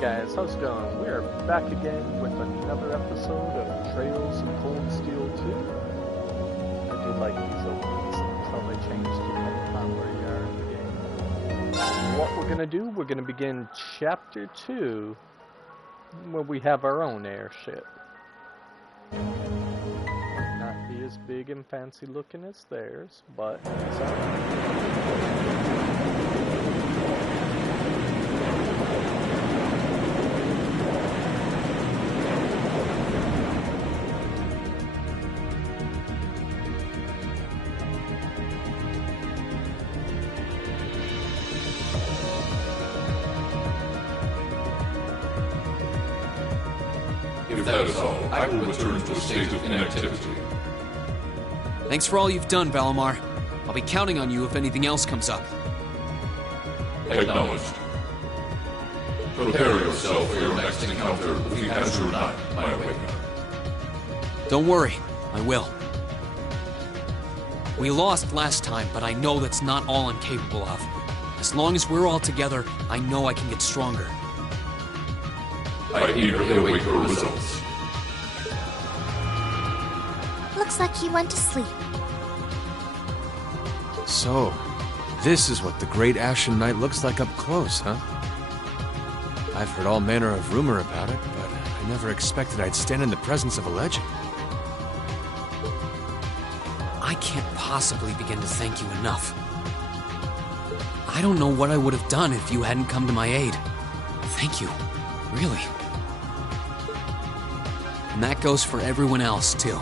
guys, how's it going? We are back again with another episode of Trails of Cold Steel 2. I do like these openings until they change depending on where you are in the game. What we're going to do, we're going to begin Chapter 2, where we have our own airship. Might not be as big and fancy looking as theirs, but it's alright. If that is all, I will return to a state of inactivity. Thanks for all you've done, Valimar. I'll be counting on you if anything else comes up. Acknowledged. Prepare yourself for your next encounter with the Azure Knight, my awakener. Don't worry, I will. We lost last time, but I know that's not all I'm capable of. As long as we're all together, I know I can get stronger. I eagerly await your results. Looks like he went to sleep. So, this is what the Great Ashen Knight looks like up close, huh? I've heard all manner of rumor about it, but I never expected I'd stand in the presence of a legend. I can't possibly begin to thank you enough. I don't know what I would have done if you hadn't come to my aid. Thank you. Really. And that goes for everyone else, too.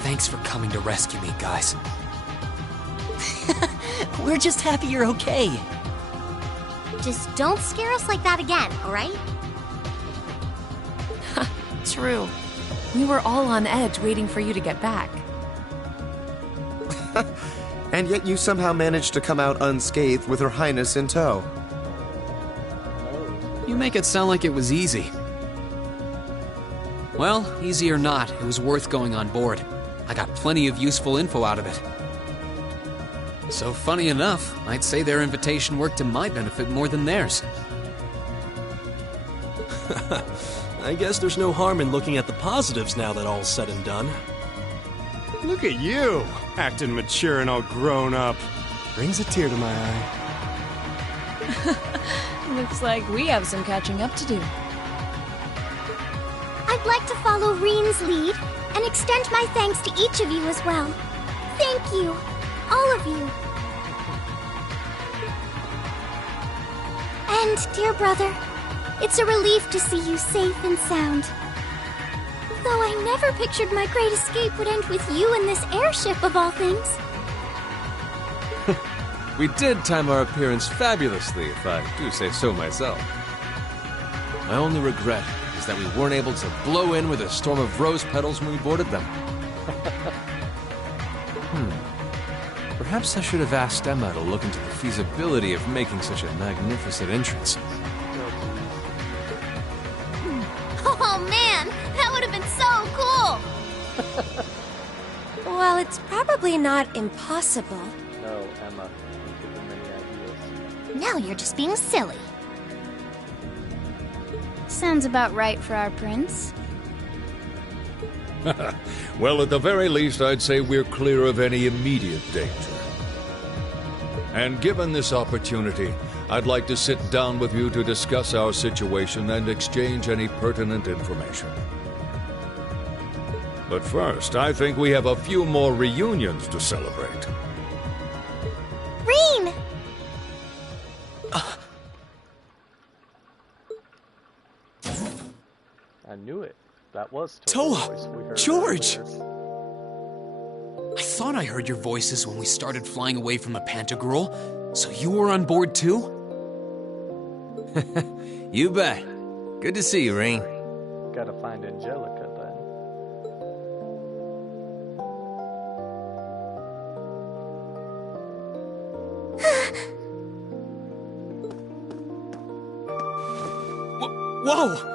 Thanks for coming to rescue me, guys. We're just happy you're okay. Just don't scare us like that again, alright? True. We were all on edge waiting for you to get back. And yet you somehow managed to come out unscathed with Her Highness in tow. You make it sound like it was easy. Well, easy or not, it was worth going on board. I got plenty of useful info out of it. So funny enough, I'd say their invitation worked to my benefit more than theirs. I guess there's no harm in looking at the positives now that all's said and done. Look at you, acting mature and all grown up. Brings a tear to my eye. Looks like we have some catching up to do. I'd like to follow Reen's lead and extend my thanks to each of you as well. Thank you, all of you. And, dear brother, it's a relief to see you safe and sound. Though I never pictured my great escape would end with you in this airship of all things. We did time our appearance fabulously, if I do say so myself. My only regret is that we weren't able to blow in with a storm of rose petals when we boarded them. Perhaps I should have asked Emma to look into the feasibility of making such a magnificent entrance. Oh man, that would have been so cool! Well, it's probably not impossible. No, Emma, don't give them any ideas. Now you're just being silly. Sounds about right for our prince. Well, at the very least, I'd say we're clear of any immediate danger. And given this opportunity, I'd like to sit down with you to discuss our situation and exchange any pertinent information. But first, I think we have a few more reunions to celebrate. Reen! I knew it. That was Toa! voice we heard George! earlier. I thought I heard your voices when we started flying away from the Pantagruel. So you were on board too? You bet. Good to see you, Reen. Gotta find Angelica then. Whoa!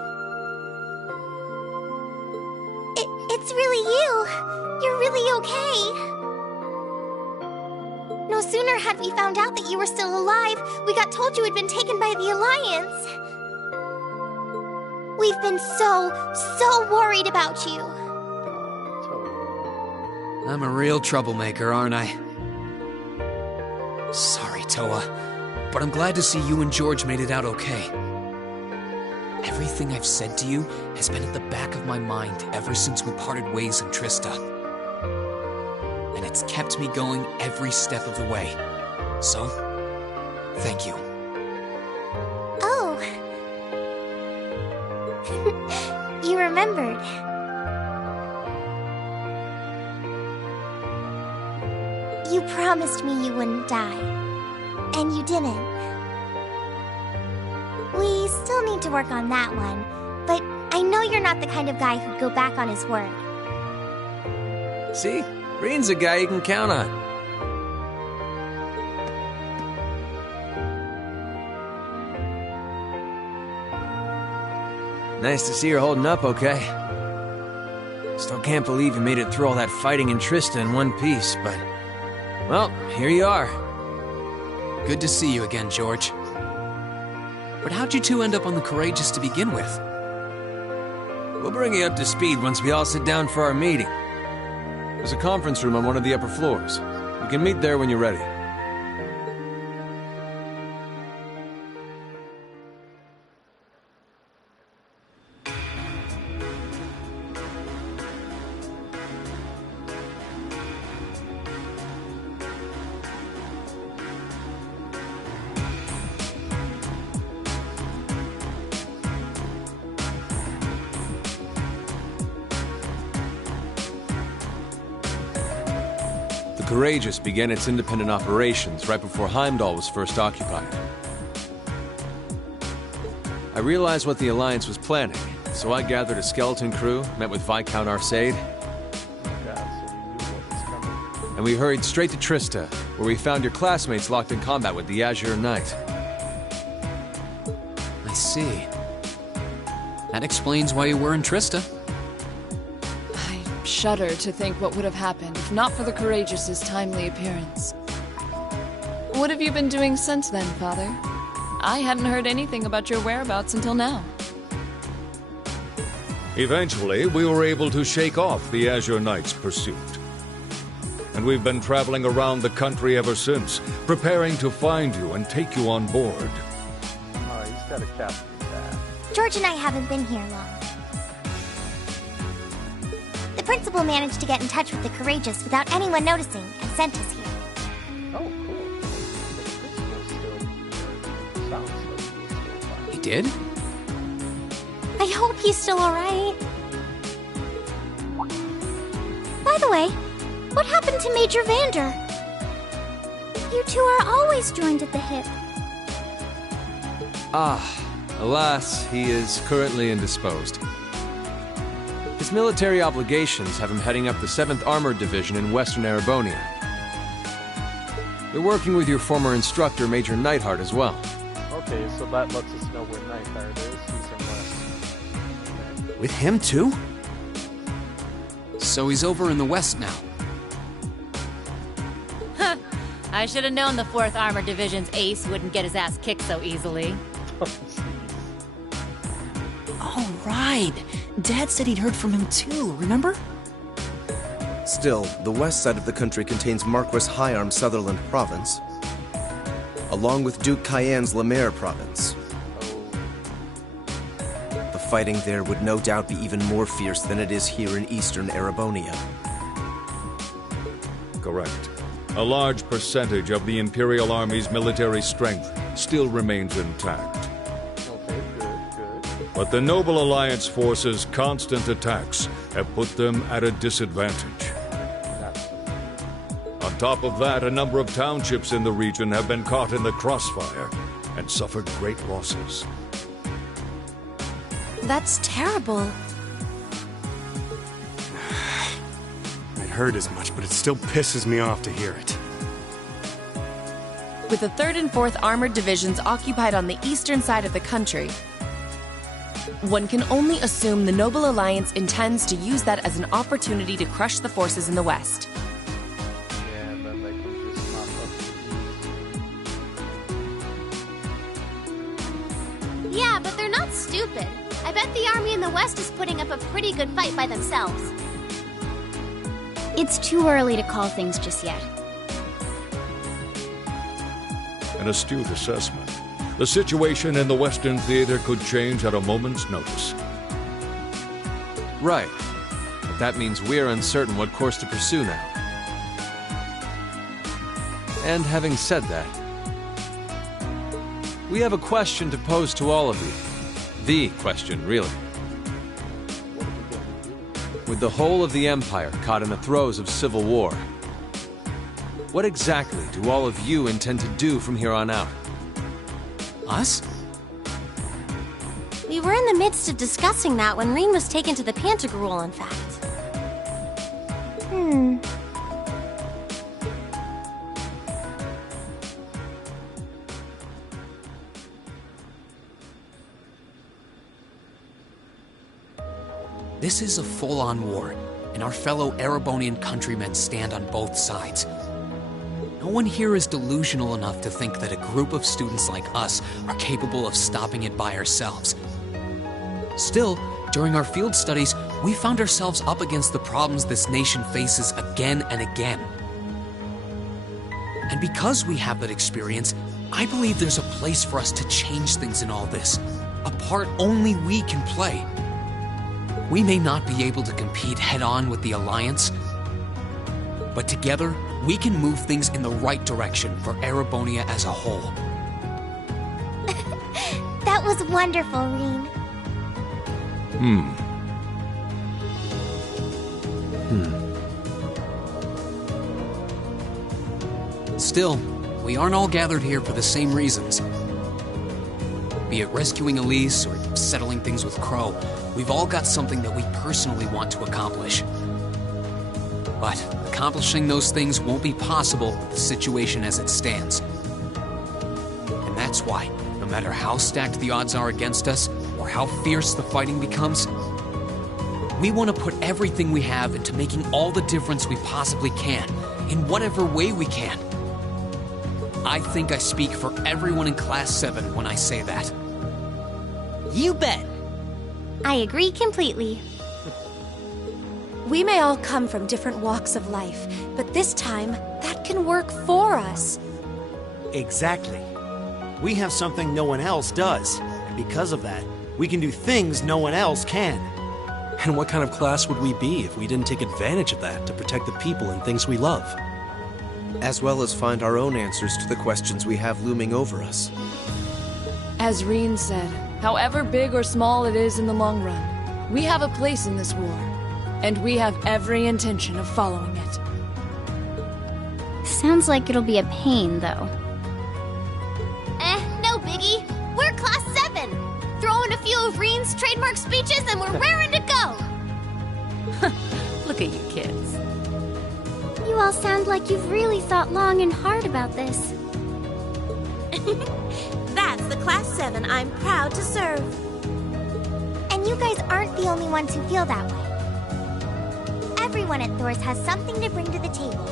It's really you. You're really okay. No sooner had we found out that you were still alive, we got told you had been taken by the Alliance. We've been so worried about you. I'm a real troublemaker, aren't I? Sorry, Toa, but I'm glad to see you and George made it out okay. Everything I've said to you has been at the back of my mind ever since we parted ways in Trista. And it's kept me going every step of the way. So, thank you. Oh. You remembered. You promised me you wouldn't die. And you didn't. We still need to work on that one, but I know you're not the kind of guy who'd go back on his word. See? Reen's a guy you can count on. Nice to see you're holding up okay. Still can't believe you made it through all that fighting in Trista in one piece, but... well, here you are. Good to see you again, George. But how'd you two end up on the Courageous to begin with? We'll bring you up to speed once we all sit down for our meeting. There's a conference room on one of the upper floors. You can meet there when you're ready. The Courageous began its independent operations right before Heimdall was first occupied. I realized what the Alliance was planning, so I gathered a skeleton crew, met with Viscount Arcade, and we hurried straight to Trista, where we found your classmates locked in combat with the Azure Knight. I see. That explains why you were in Trista. I shudder to think what would have happened if not for the Courageous's timely appearance. What have you been doing since then, Father? I hadn't heard anything about your whereabouts until now. Eventually, we were able to shake off the Azure Knight's pursuit. And we've been traveling around the country ever since, preparing to find you and take you on board. Oh, he's got a captain back. George and I haven't been here long. The principal managed to get in touch with the Courageous without anyone noticing and sent us here. Oh, cool. Sounds like he's still fine. He did? I hope he's still alright. By the way, what happened to Major Vander? You two are always joined at the hip. Alas, he is currently indisposed. His military obligations have him heading up the 7th Armored Division in Western Erebonia. They're working with your former instructor, Major Neidhart, as well. Okay, so that lets us know where Neidhart is. He's in West. Okay. With him, too? So he's over in the west now. Huh. I should have known the 4th Armored Division's ace wouldn't get his ass kicked so easily. Oh, right. Dad said he'd heard from him too, remember? Still, the west side of the country contains Marquis Hyarm Sutherland Province, along with Duke Cayenne's Lemaire Province. The fighting there would no doubt be even more fierce than it is here in eastern Erebonia. Correct. A large percentage of the Imperial Army's military strength still remains intact. Okay, good. But the Noble Alliance forces' constant attacks have put them at a disadvantage. On top of that, a number of townships in the region have been caught in the crossfire and suffered great losses. That's terrible. I'd heard as much, but it still pisses me off to hear it. With the 3rd and 4th Armored Divisions occupied on the eastern side of the country, one can only assume the Noble Alliance intends to use that as an opportunity to crush the forces in the west. Yeah, and then they can just mop up the Yeah, but they're not stupid. I bet the army in the west is putting up a pretty good fight by themselves. It's too early to call things just yet. An astute assessment. The situation in the Western Theater could change at a moment's notice. Right. But that means we're uncertain what course to pursue now. And having said that, we have a question to pose to all of you. The question, really. With the whole of the Empire caught in the throes of civil war, what exactly do all of you intend to do from here on out? Us? We were in the midst of discussing that when Rean was taken to the Pantagruel, in fact. This is a full-on war, and our fellow Erebonian countrymen stand on both sides. No one here is delusional enough to think that a group of students like us are capable of stopping it by ourselves. Still, during our field studies, we found ourselves up against the problems this nation faces again and again. And because we have that experience, I believe there's a place for us to change things in all this, a part only we can play. We may not be able to compete head-on with the Alliance, but together, we can move things in the right direction for Erebonia as a whole. That was wonderful, Rean. Still, we aren't all gathered here for the same reasons. Be it rescuing Elise or settling things with Crow, we've all got something that we personally want to accomplish. But accomplishing those things won't be possible with the situation as it stands. And that's why, no matter how stacked the odds are against us, or how fierce the fighting becomes, we want to put everything we have into making all the difference we possibly can, in whatever way we can. I think I speak for everyone in Class 7 when I say that. You bet! I agree completely. We may all come from different walks of life, but this time, that can work for us. Exactly. We have something no one else does, and because of that, we can do things no one else can. And what kind of class would we be if we didn't take advantage of that to protect the people and things we love? As well as find our own answers to the questions we have looming over us. As Rean said, however big or small it is in the long run, we have a place in this war, and we have every intention of following it. Sounds like it'll be a pain, though. No biggie. We're Class 7. Throw in a few of Rean's trademark speeches and we're raring to go. Look at you kids. You all sound like you've really thought long and hard about this. That's the Class 7 I'm proud to serve. And you guys aren't the only ones who feel that way. Everyone at Thors has something to bring to the table.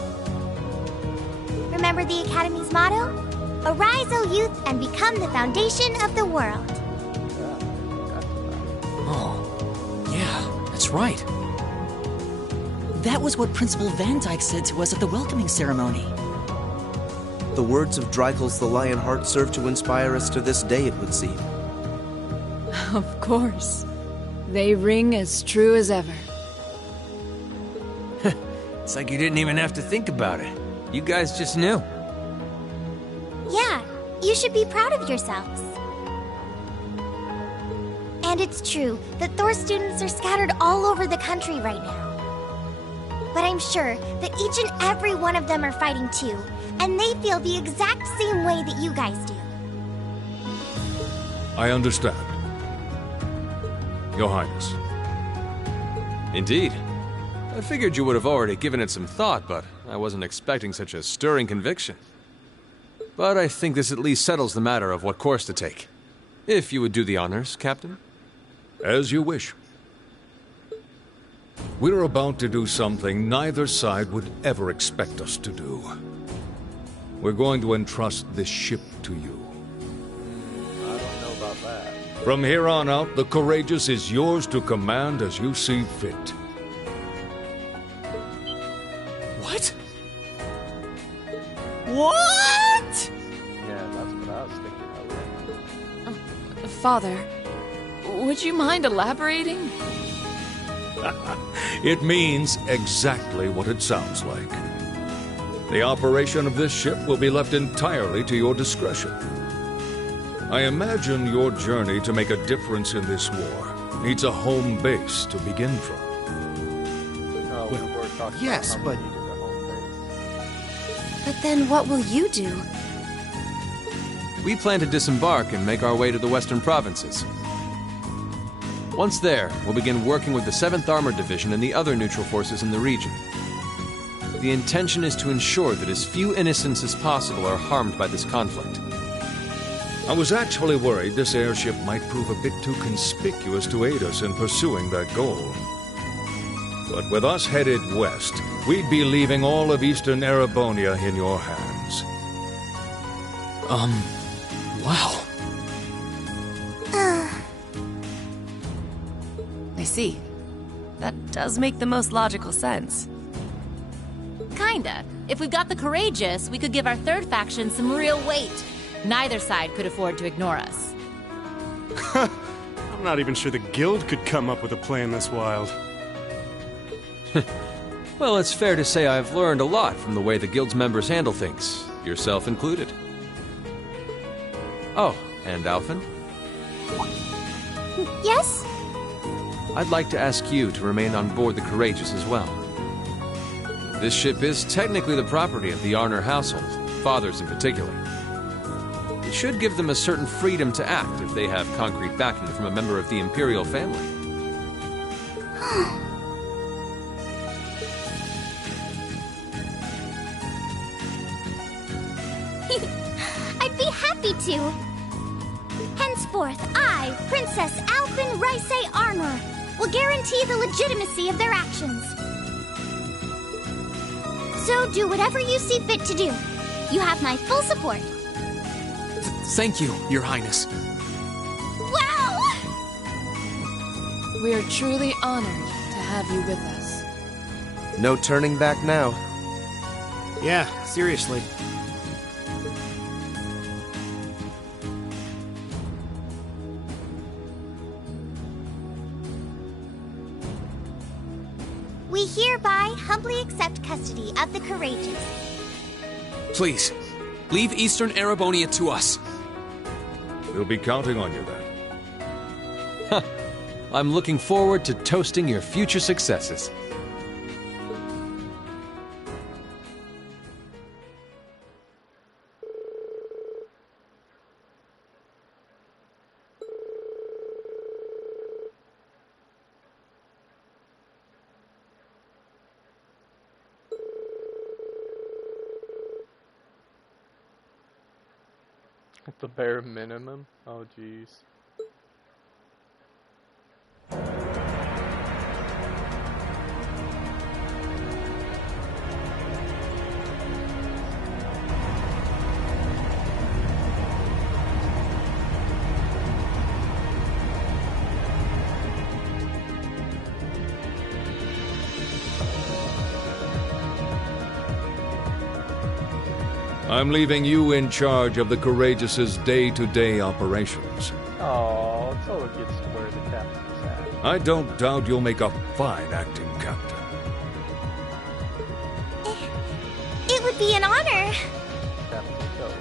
Remember the Academy's motto? Arise, O youth, and become the foundation of the world. Oh, yeah, that's right. That was what Principal Van Dyke said to us at the welcoming ceremony. The words of Dreichels the Lionheart serve to inspire us to this day, it would seem. Of course. They ring as true as ever. It's like you didn't even have to think about it. You guys just knew. Yeah, you should be proud of yourselves. And it's true that Thor students are scattered all over the country right now. But I'm sure that each and every one of them are fighting too, and they feel the exact same way that you guys do. I understand. Your Highness. Indeed. I figured you would have already given it some thought, but I wasn't expecting such a stirring conviction. But I think this at least settles the matter of what course to take. If you would do the honors, Captain. As you wish. We're about to do something neither side would ever expect us to do. We're going to entrust this ship to you. I don't know about that. From here on out, the Courageous is yours to command as you see fit. What? What? Yeah, that's what I was thinking. Father, would you mind elaborating? It means exactly what it sounds like. The operation of this ship will be left entirely to your discretion. I imagine your journey to make a difference in this war needs a home base to begin from. Yes, but... But then what will you do? We plan to disembark and make our way to the western provinces. Once there, we'll begin working with the 7th Armored Division and the other neutral forces in the region. The intention is to ensure that as few innocents as possible are harmed by this conflict. I was actually worried this airship might prove a bit too conspicuous to aid us in pursuing that goal. But with us headed west, we'd be leaving all of Eastern Erebonia in your hands. Wow. I see. That does make the most logical sense. Kinda. If we've got the Courageous, we could give our third faction some real weight. Neither side could afford to ignore us. I'm not even sure the Guild could come up with a plan this wild. Well, it's fair to say I've learned a lot from the way the Guild's members handle things, yourself included. Oh, and Alphen? Yes? I'd like to ask you to remain on board the Courageous as well. This ship is technically the property of the Arner household, fathers in particular. It should give them a certain freedom to act if they have concrete backing from a member of the Imperial family. I'd be happy to. Henceforth, I, Princess Alphen Raisay Arner, will guarantee the legitimacy of their actions. So do whatever you see fit to do. You have my full support. Thank you, Your Highness. Wow! We are truly honored to have you with us. No turning back now. Yeah, seriously. We hereby humbly accept custody of the Courageous. Please, leave Eastern Erebonia to us. We'll be counting on you then. I'm looking forward to toasting your future successes. At the bare minimum? Oh, jeez. I'm leaving you in charge of the Courageous's day-to-day operations. Oh, so it gets to where the captain's at. I don't doubt you'll make a fine acting captain. It would be an honor. Captain Showa.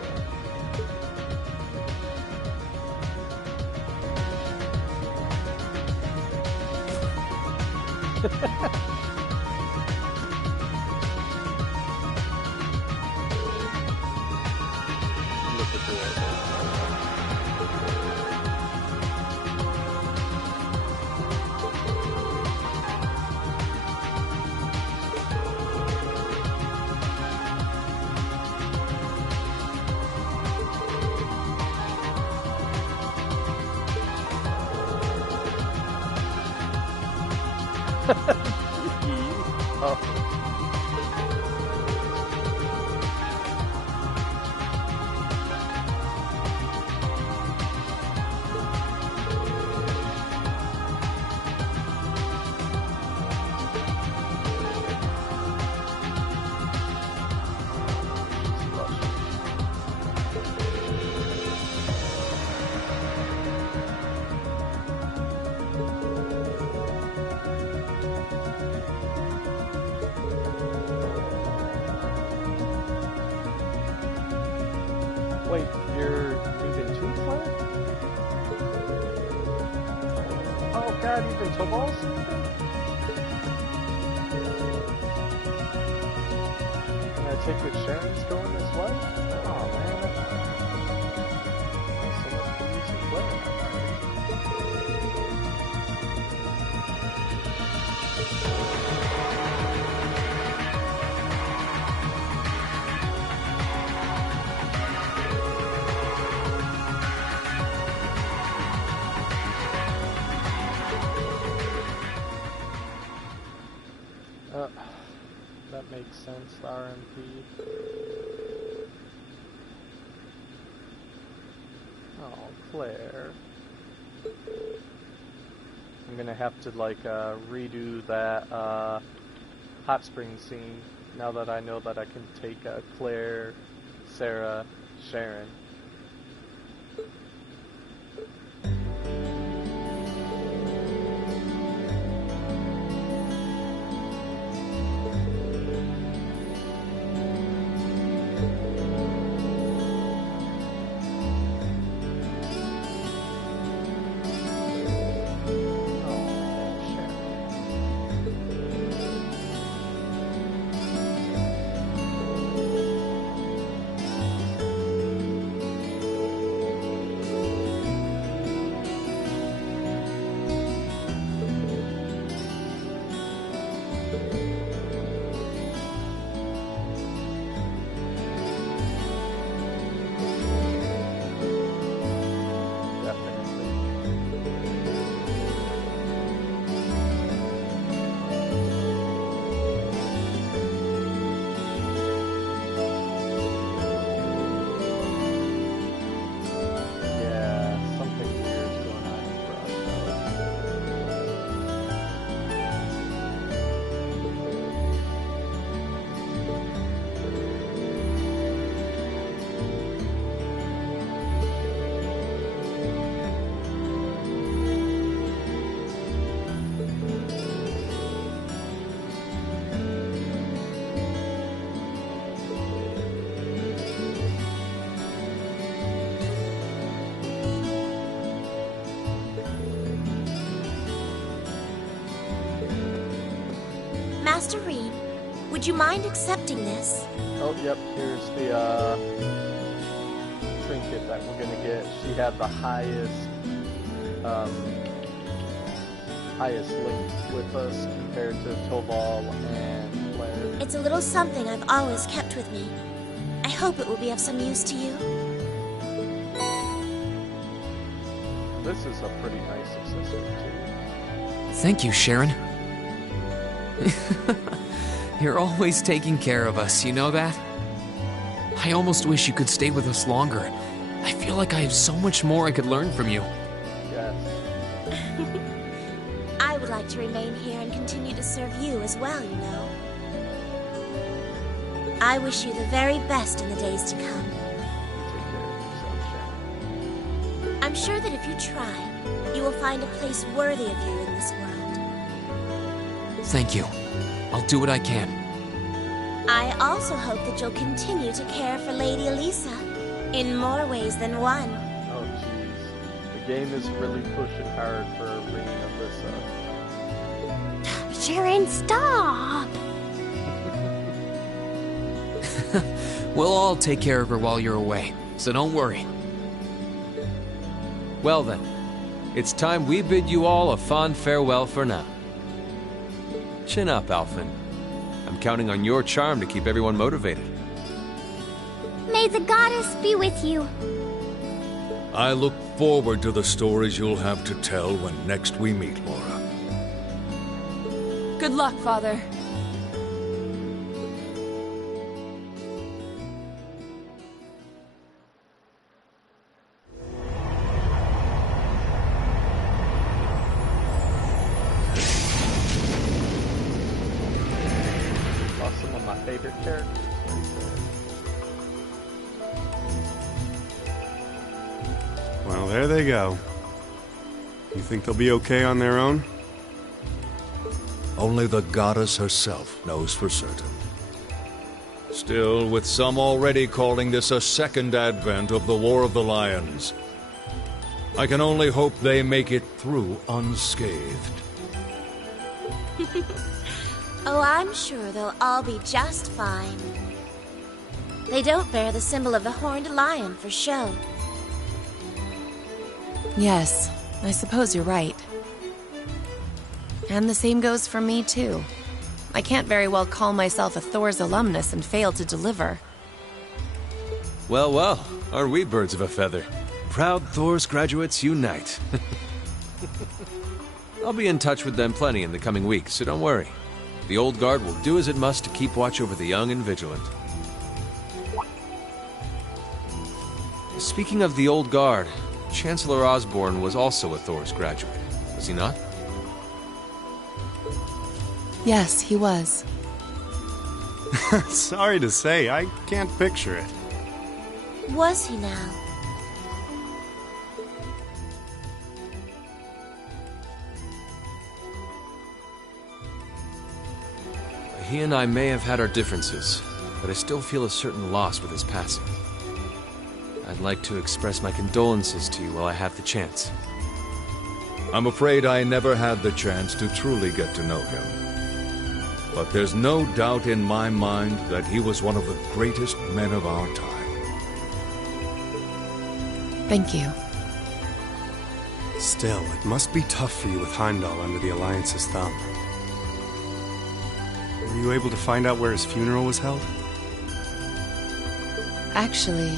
not even Tobal's? Can I take it Sharon's going this way? Oh man. That's so much for using Claire. That makes sense, RMP. Oh, Claire. I'm gonna have to, like, redo that, hot spring scene, now that I know that I can take, Claire, Sarah, Sharon. Master Reed, would you mind accepting this? Oh, yep, here's the, trinket that we're gonna get. She had the highest link with us compared to Tobal and Claire. It's a little something I've always kept with me. I hope it will be of some use to you. This is a pretty nice accessory, too. Thank you, Sharon. You're always taking care of us, you know that? I almost wish you could stay with us longer. I feel like I have so much more I could learn from you. Yes. I would like to remain here and continue to serve you as well, you know. I wish you the very best in the days to come. I'm sure that if you try, you will find a place worthy of you in this world. Thank you. I'll do what I can. I also hope that you'll continue to care for Lady Elisa in more ways than one. Oh, jeez. The game is really pushing hard for Lady Elisa. Sharon, stop! We'll all take care of her while you're away, so don't worry. Well then, it's time we bid you all a fond farewell for now. Chin up, Alphen. I'm counting on your charm to keep everyone motivated. May the goddess be with you. I look forward to the stories you'll have to tell when next we meet, Laura. Good luck, Father. Favorite characters. Well, there they go. You think they'll be okay on their own? Only the goddess herself knows for certain. Still, with some already calling this a second advent of the War of the Lions, I can only hope they make it through unscathed. Oh, I'm sure they'll all be just fine. They don't bear the symbol of the horned lion for show. Yes, I suppose you're right. And the same goes for me, too. I can't very well call myself a Thor's alumnus and fail to deliver. Well, well, are we birds of a feather? Proud Thor's graduates unite. I'll be in touch with them plenty in the coming weeks, so don't worry. The Old Guard will do as it must to keep watch over the young and vigilant. Speaking of the Old Guard, Chancellor Osborne was also a Thor's graduate, was he not? Yes, he was. Sorry to say, I can't picture it. Was he now? He and I may have had our differences, but I still feel a certain loss with his passing. I'd like to express my condolences to you while I have the chance. I'm afraid I never had the chance to truly get to know him. But there's no doubt in my mind that he was one of the greatest men of our time. Thank you. Still, it must be tough for you with Heimdall under the Alliance's thumb. Were you able to find out where his funeral was held? Actually...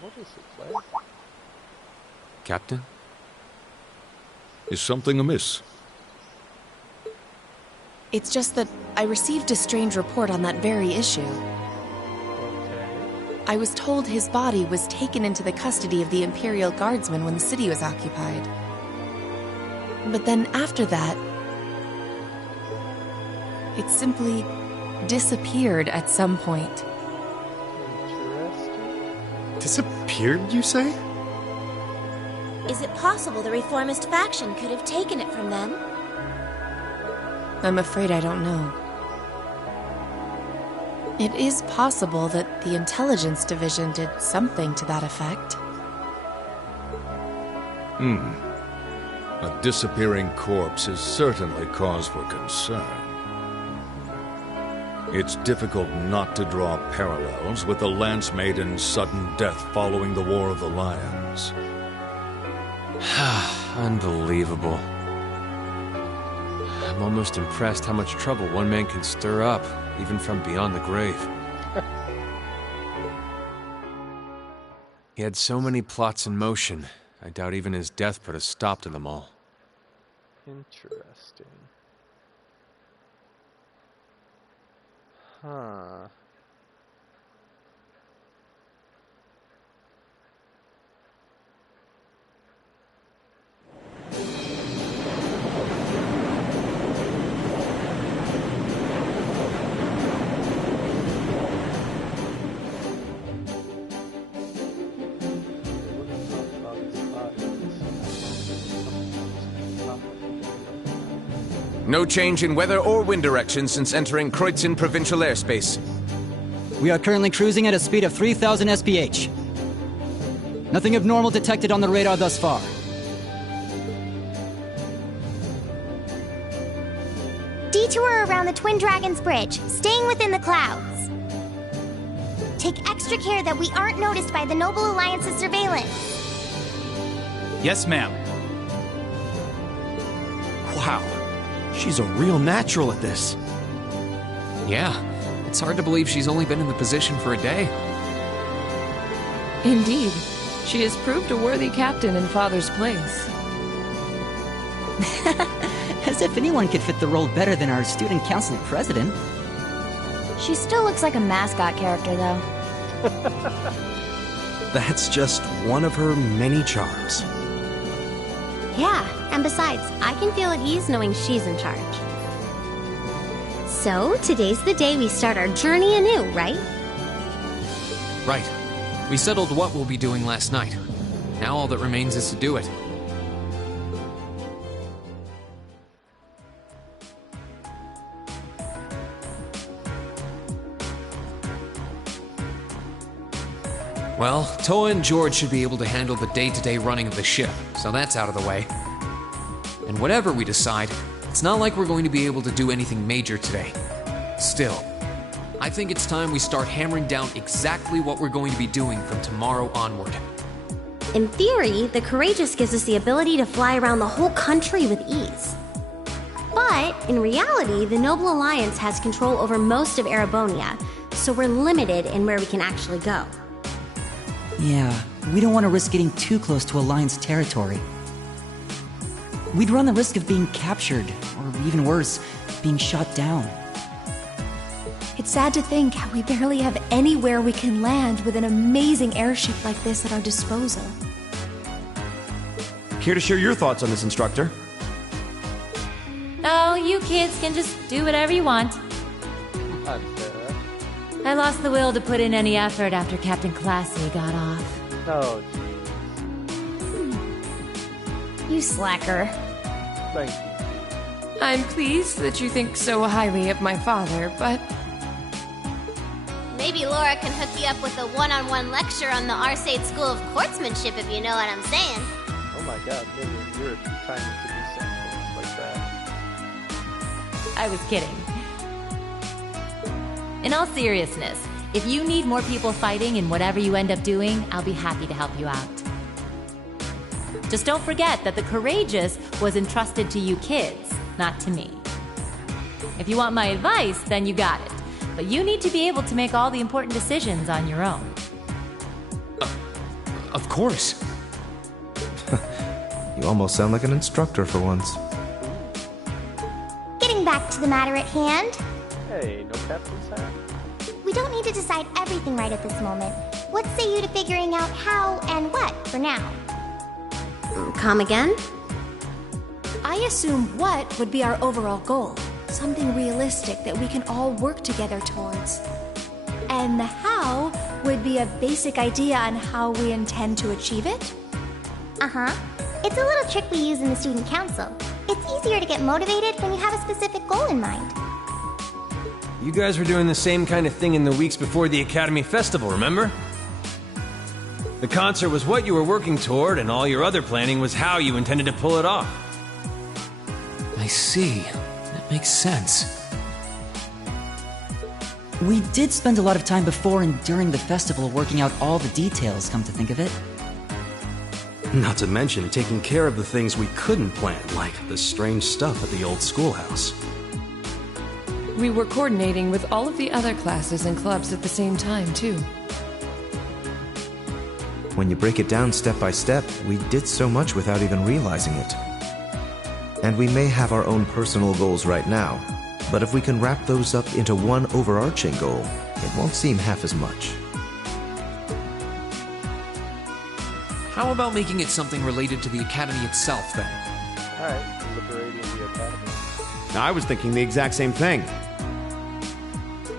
What is it, lad? Captain? Is something amiss? It's just that I received a strange report on that very issue. I was told his body was taken into the custody of the Imperial Guardsmen when the city was occupied. But then after that, it simply disappeared at some point. Disappeared, you say? Is it possible the reformist faction could have taken it from them? I'm afraid I don't know. It is possible that the Intelligence Division did something to that effect. A disappearing corpse is certainly cause for concern. It's difficult not to draw parallels with the Lance Maiden's sudden death following the War of the Lions. Unbelievable. I'm almost impressed how much trouble one man can stir up, even from beyond the grave. He had so many plots in motion, I doubt even his death put a stop to them all. Interesting. Huh. No change in weather or wind direction since entering Kreutzen provincial airspace. We are currently cruising at a speed of 3,000 SPH. Nothing abnormal detected on the radar thus far. Detour around the Twin Dragons Bridge, staying within the clouds. Take extra care that we aren't noticed by the Noble Alliance's surveillance. Yes, ma'am. Wow. She's a real natural at this. Yeah, it's hard to believe she's only been in the position for a day. Indeed. She has proved a worthy captain in Father's place. As if anyone could fit the role better than our student council president. She still looks like a mascot character, though. That's just one of her many charms. Yeah, and besides, I can feel at ease knowing she's in charge. So, today's the day we start our journey anew, right? Right. We settled what we'll be doing last night. Now all that remains is to do it. Well, Toa and George should be able to handle the day-to-day running of the ship, so that's out of the way. And whatever we decide, it's not like we're going to be able to do anything major today. Still, I think it's time we start hammering down exactly what we're going to be doing from tomorrow onward. In theory, the Courageous gives us the ability to fly around the whole country with ease. But, in reality, the Noble Alliance has control over most of Erebonia, so we're limited in where we can actually go. Yeah, we don't want to risk getting too close to Alliance territory. We'd run the risk of being captured, or even worse, being shot down. It's sad to think how we barely have anywhere we can land with an amazing airship like this at our disposal. Care to share your thoughts on this, Instructor? Oh, you kids can just do whatever you want. I lost the will to put in any effort after Captain Classy got off. Oh, jeez. You slacker. Thank you. I'm pleased that you think so highly of my father, but... Maybe Laura can hook you up with a one-on-one lecture on the Arcade School of Quartzmanship, if you know what I'm saying. Oh my god, Vivian, you're trying to do something like that. I was kidding. In all seriousness, if you need more people fighting in whatever you end up doing, I'll be happy to help you out. Just don't forget that the Courageous was entrusted to you kids, not to me. If you want my advice, then you got it. But you need to be able to make all the important decisions on your own. Of course. You almost sound like an instructor for once. Getting back to the matter at hand. Hey, no captain's hat? We don't need to decide everything right at this moment. What say you to figuring out how and what for now? Come again? I assume what would be our overall goal. Something realistic that we can all work together towards. And the how would be a basic idea on how we intend to achieve it? Uh-huh. It's a little trick we use in the student council. It's easier to get motivated when you have a specific goal in mind. You guys were doing the same kind of thing in the weeks before the Academy Festival, remember? The concert was what you were working toward, and all your other planning was how you intended to pull it off. I see. That makes sense. We did spend a lot of time before and during the festival working out all the details, come to think of it. Not to mention taking care of the things we couldn't plan, like the strange stuff at the old schoolhouse. We were coordinating with all of the other classes and clubs at the same time, too. When you break it down step by step, we did so much without even realizing it. And we may have our own personal goals right now, but if we can wrap those up into one overarching goal, it won't seem half as much. How about making it something related to the Academy itself, then? Alright, liberating the Academy. I was thinking the exact same thing.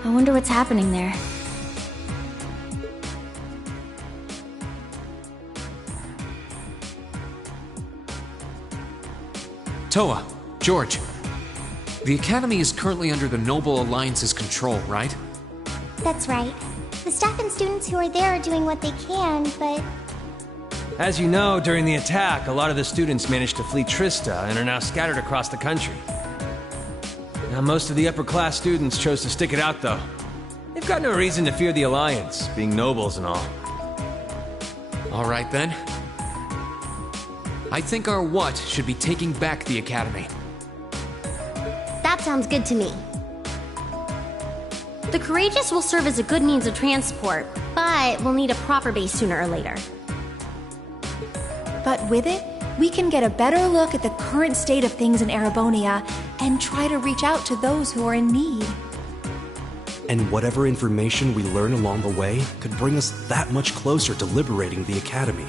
I wonder what's happening there. Toa, George. The Academy is currently under the Noble Alliance's control, right? That's right. The staff and students who are there are doing what they can, but... As you know, during the attack, a lot of the students managed to flee Trista and are now scattered across the country. Now, most of the upper-class students chose to stick it out, though. They've got no reason to fear the Alliance, being nobles and all. All right, then. I think our what should be taking back the Academy. That sounds good to me. The Courageous will serve as a good means of transport, but we'll need a proper base sooner or later. But with it, we can get a better look at the current state of things in Erebonia and try to reach out to those who are in need. And whatever information we learn along the way could bring us that much closer to liberating the Academy.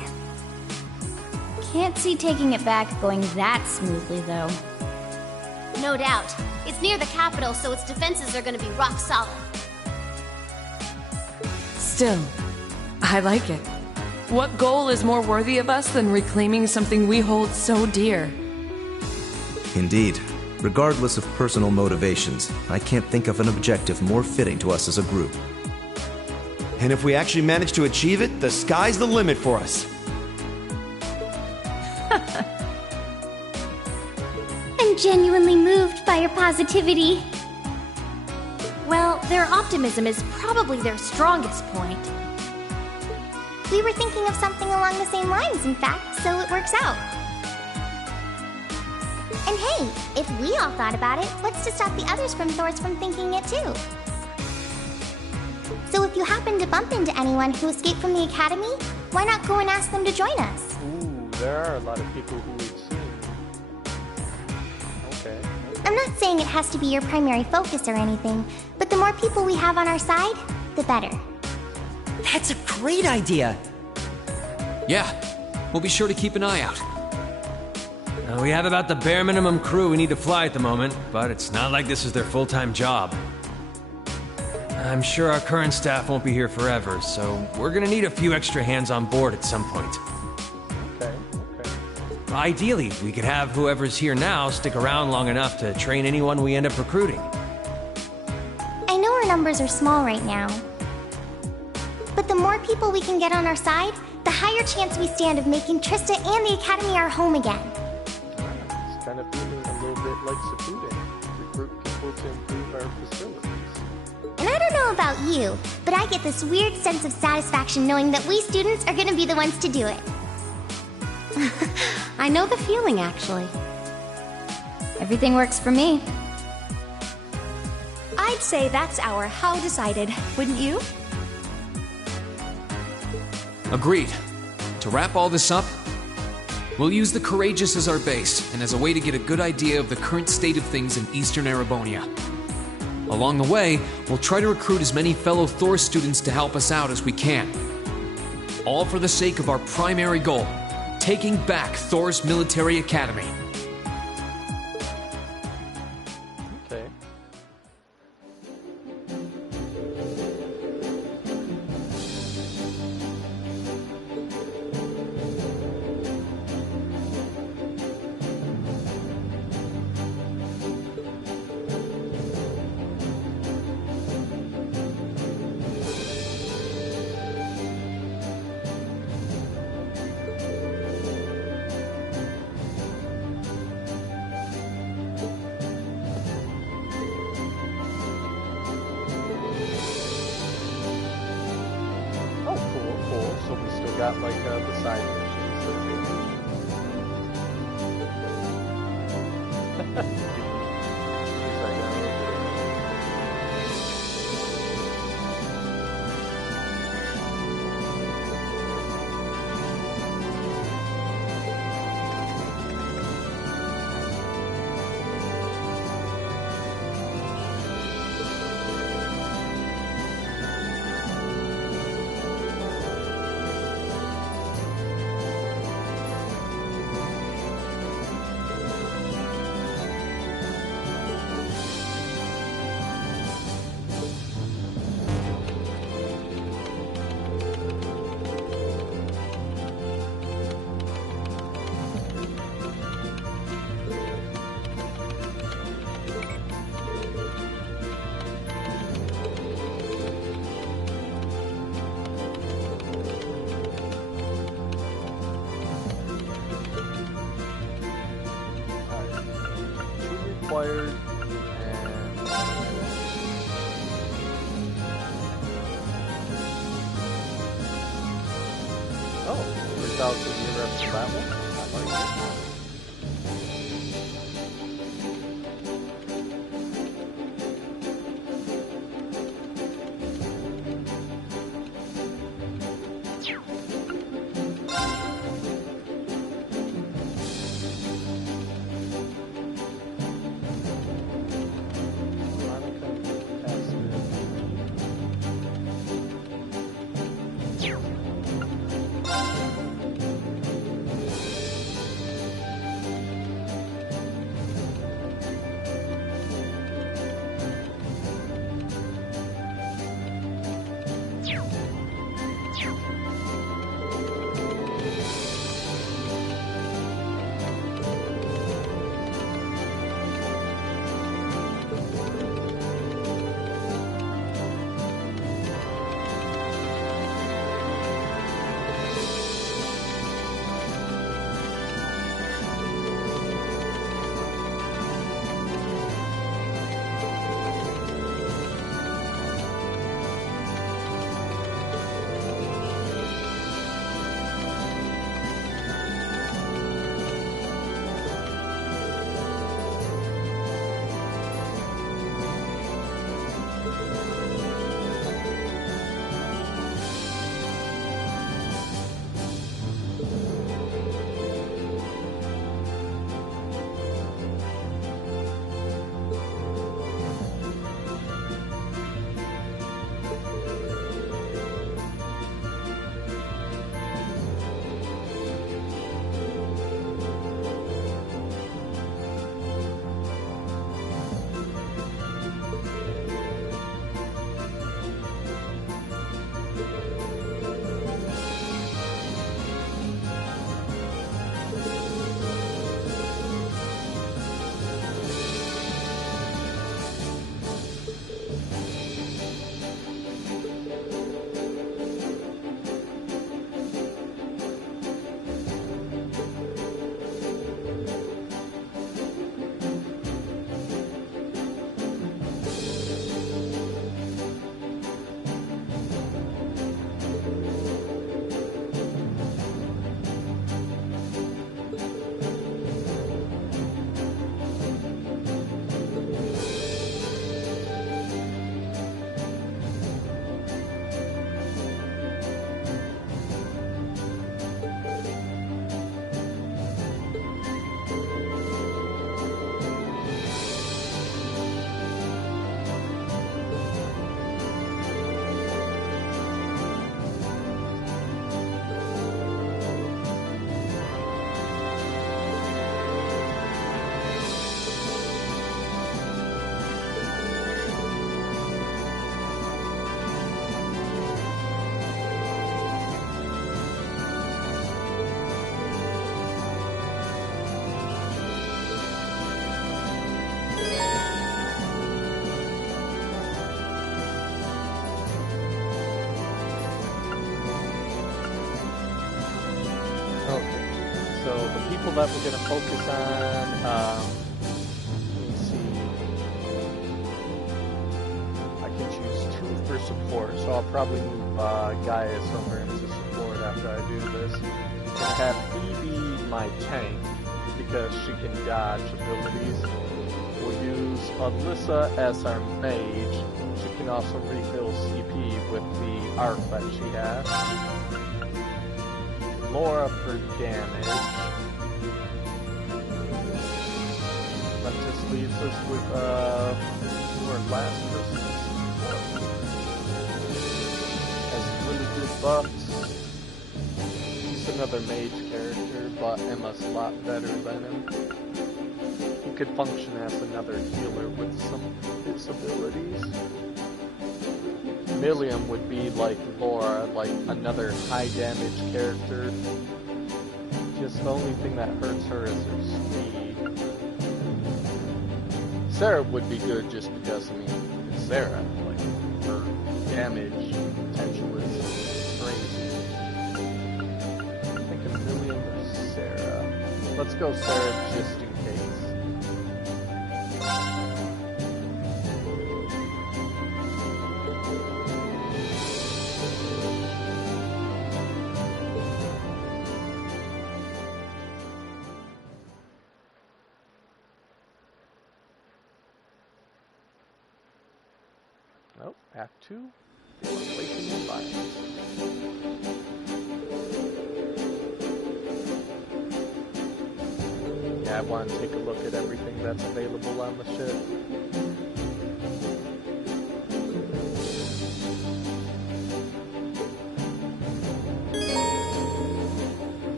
Can't see taking it back going that smoothly, though. No doubt. It's near the capital, so its defenses are going to be rock solid. Still, I like it. What goal is more worthy of us than reclaiming something we hold so dear? Indeed. Regardless of personal motivations, I can't think of an objective more fitting to us as a group. And if we actually manage to achieve it, the sky's the limit for us. I'm genuinely moved by your positivity. Well, their optimism is probably their strongest point. We were thinking of something along the same lines, in fact, so it works out. And hey, if we all thought about it, what's to stop the others from thinking it too? So if you happen to bump into anyone who escaped from the academy, why not go and ask them to join us? Ooh, there are a lot of people who we've seen. Okay. I'm not saying it has to be your primary focus or anything, but the more people we have on our side, the better. That's a great idea! Yeah, we'll be sure to keep an eye out. We have about the bare minimum crew we need to fly at the moment, but it's not like this is their full-time job. I'm sure our current staff won't be here forever, so we're gonna need a few extra hands on board at some point. Okay. Ideally, we could have whoever's here now stick around long enough to train anyone we end up recruiting. I know our numbers are small right now, but the more people we can get on our side, the higher chance we stand of making Trista and the Academy our home again. It's kind of feeling a little bit like Sakude. Recruit people to improve our facilities. And I don't know about you, but I get this weird sense of satisfaction knowing that we students are going to be the ones to do it. I know the feeling, actually. Everything works for me. I'd say that's our how decided, wouldn't you? Agreed. To wrap all this up, we'll use the Courageous as our base, and as a way to get a good idea of the current state of things in Eastern Erebonia. Along the way, we'll try to recruit as many fellow Thor students to help us out as we can. All for the sake of our primary goal, taking back Thor's military academy. Okay. So we still got like the side missions that we required, and oh, we're out to the rest of that one. I like it. Okay, so the people that we're going to focus on, let me see. I can choose 2 for support, so I'll probably move Gaius over into support after I do this. I'm going to have Phoebe my tank, because she can dodge abilities. We'll use Alyssa as our mage. She can also refill CP with the arc that she has. Laura for damage. That just leaves us with our last person. Has really good buffs. He's another mage character, but Emma's a lot better than him. He could function as another healer with some of his abilities. Milliam would be like Laura, like another high damage character. Just the only thing that hurts her is her speed. Sarah would be good just because, I mean, it's Sarah. Like, her damage potential is crazy. I think a Milliam or Sarah. Let's go Sarah just in case. Nope, Act 2, The Awakening Alliance. Yeah, I want to take a look at everything that's available on the ship.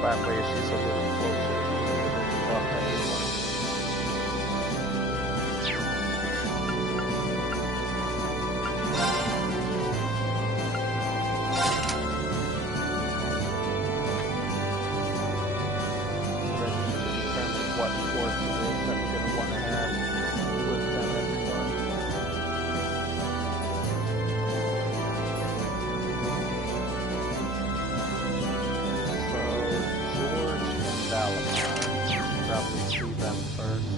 That way she's a little closer to the everyone. Then you can determine what force it is that we're going to want to have with everyone. Probably see them first.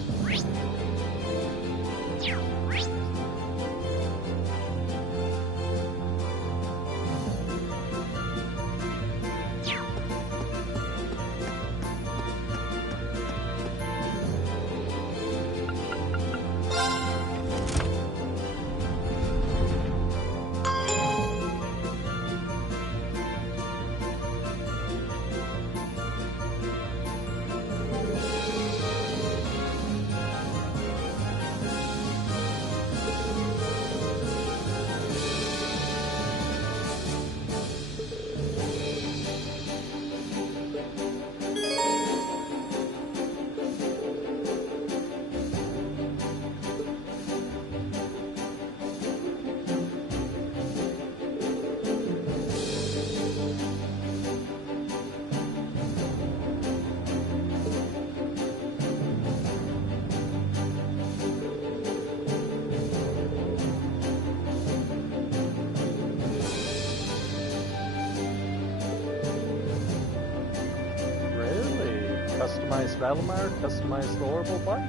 Customize Valimar, customize the Orbital Bike.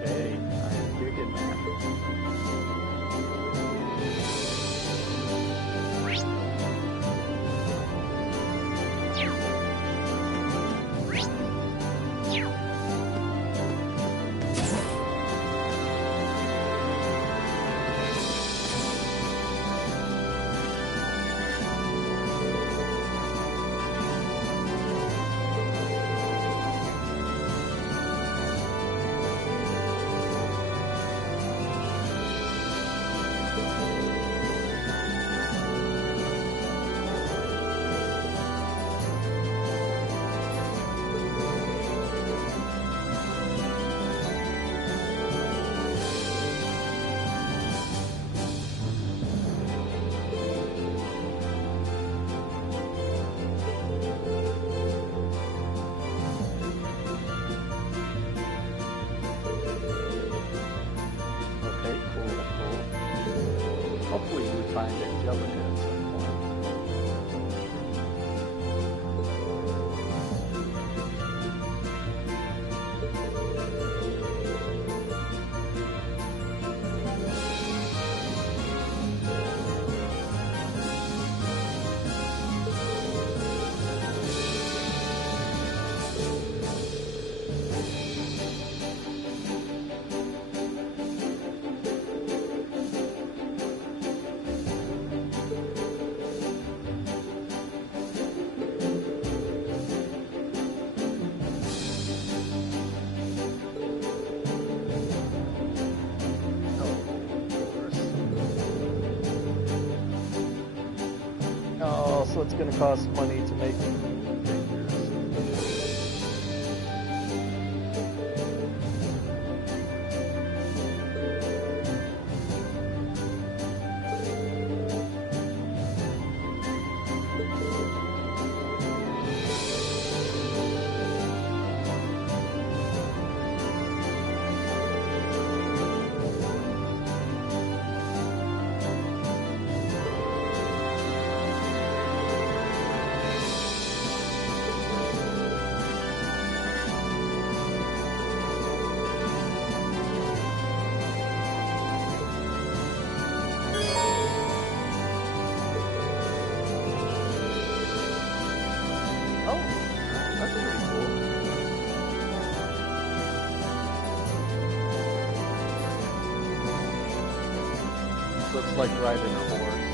Okay, I'm digging that. find Angelica at some point. Oh, so it's going to cost money to make looks like riding a horse.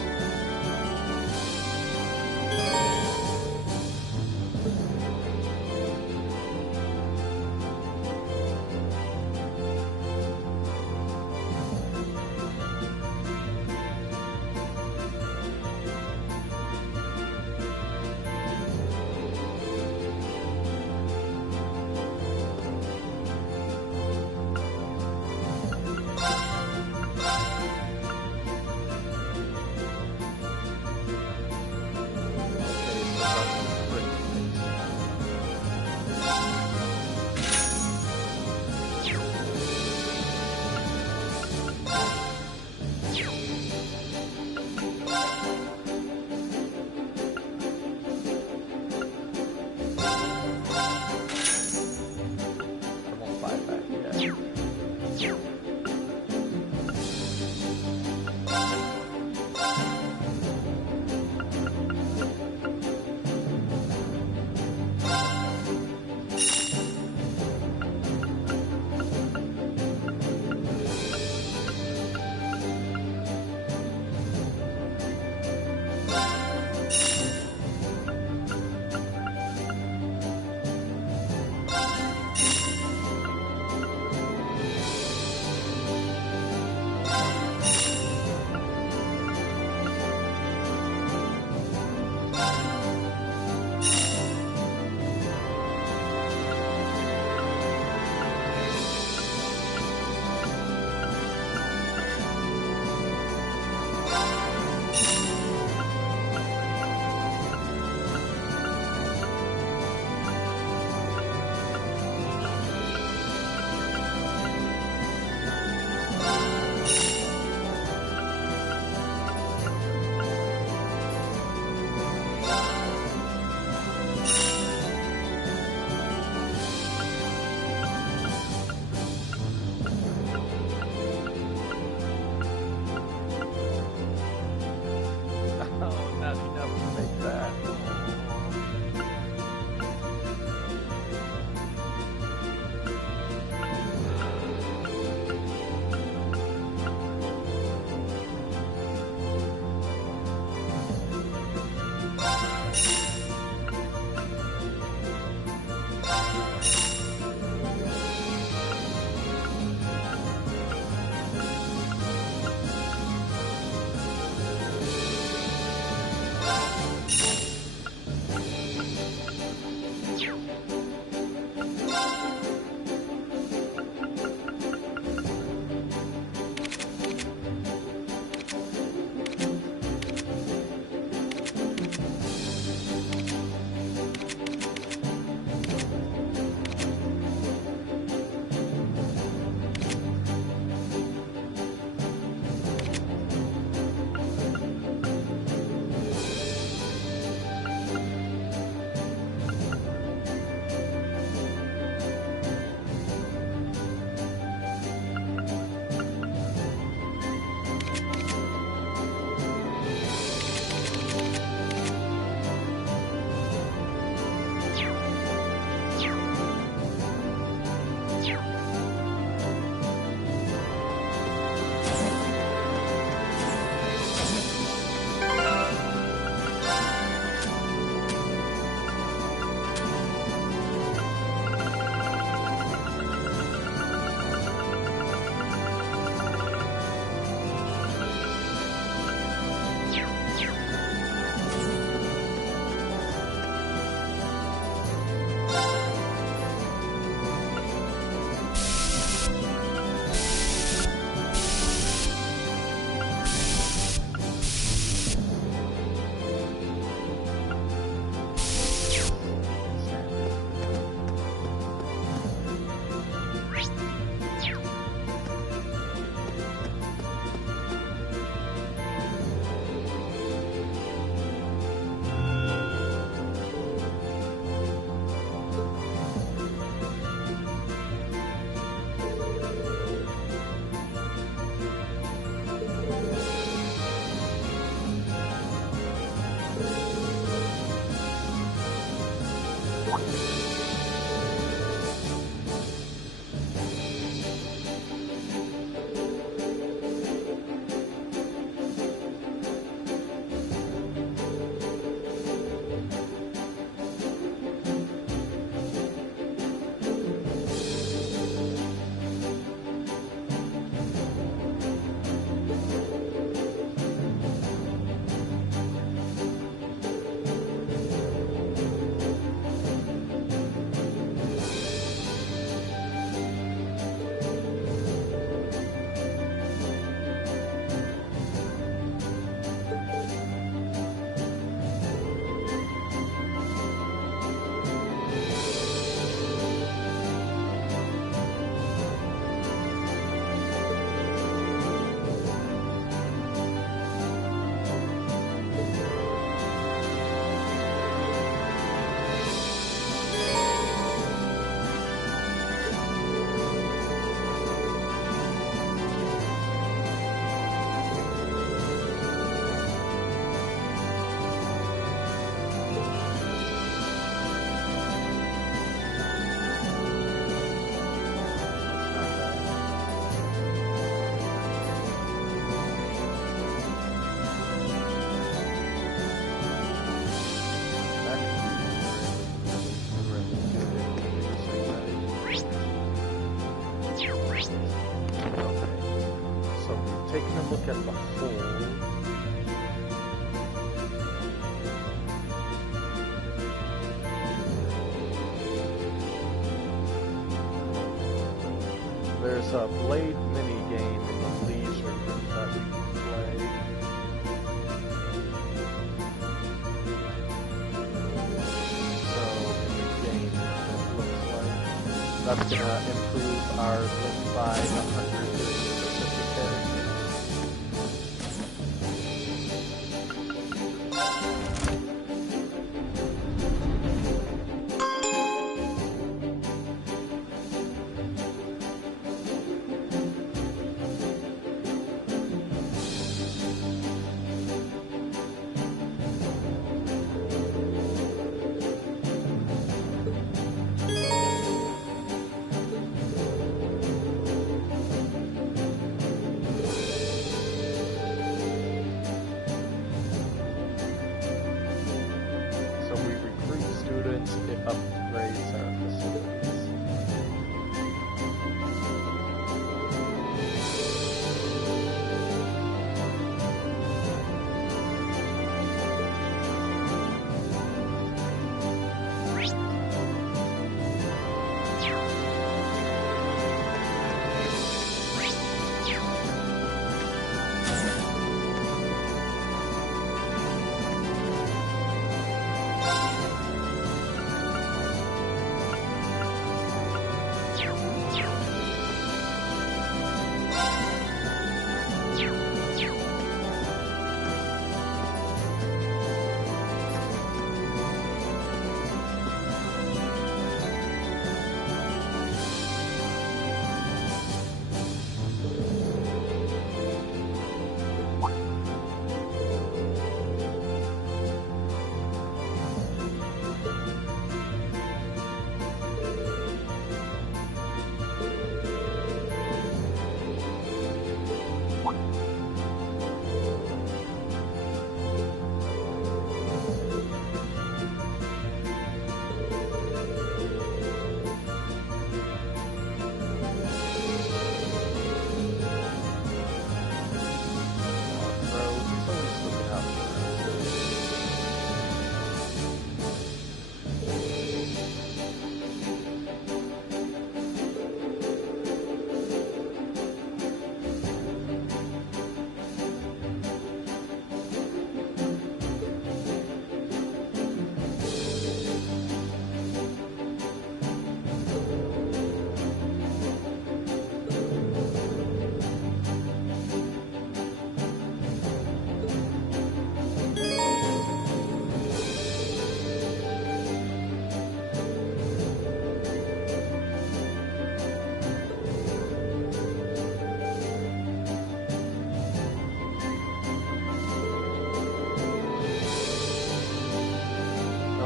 taking a look at the whole. There's a Blade mini game in the leisure room that we can play. So in the game, it looks like that's gonna improve our link by 100 specific characters. It upgrades our facilities.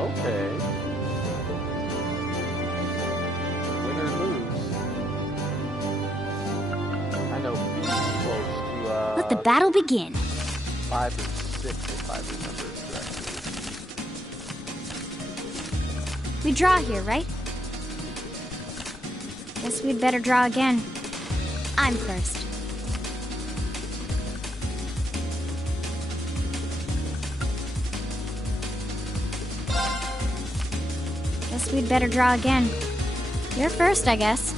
Okay. let the battle begin. 5 or 6, if I remember correctly. We draw here, right? Guess we'd better draw again. I'm first. Guess we'd better draw again. You're first, I guess.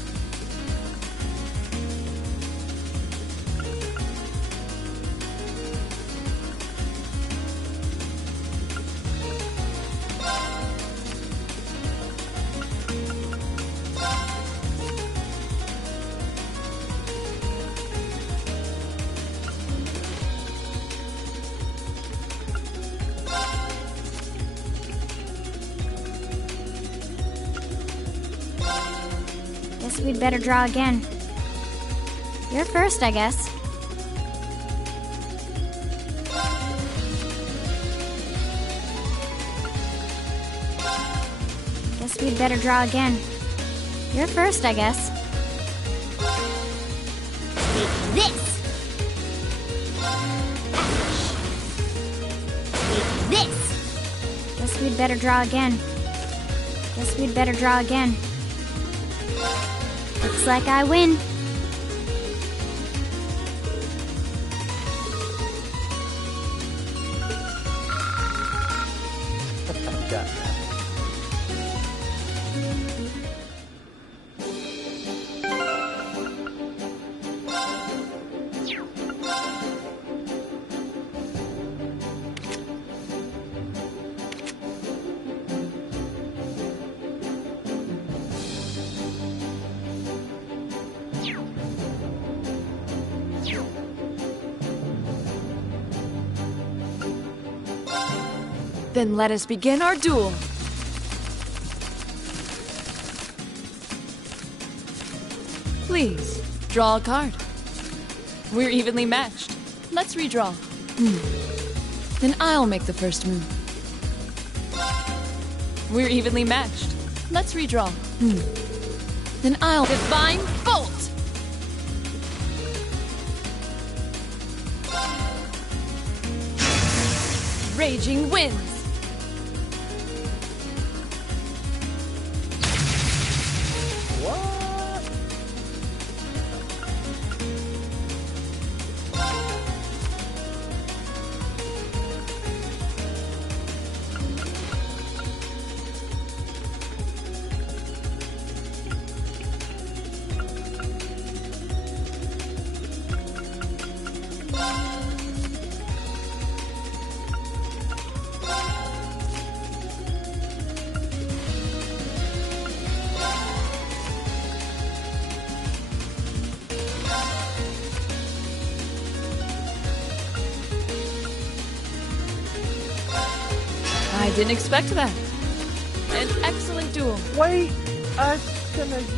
Guess we'd better draw again. You're first, I guess. Guess we'd better draw again. You're first, I guess. Take this! Take this! Guess we'd better draw again. Guess we'd better draw again. Looks like I win. Got that. Then let us begin our duel. Please, draw a card. We're evenly matched. Let's redraw. Then I'll make the first move. We're evenly matched. Let's redraw. Then I'll... Divine Bolt! Raging Winds! What? I didn't expect that. An excellent duel. Wait, I was gonna use...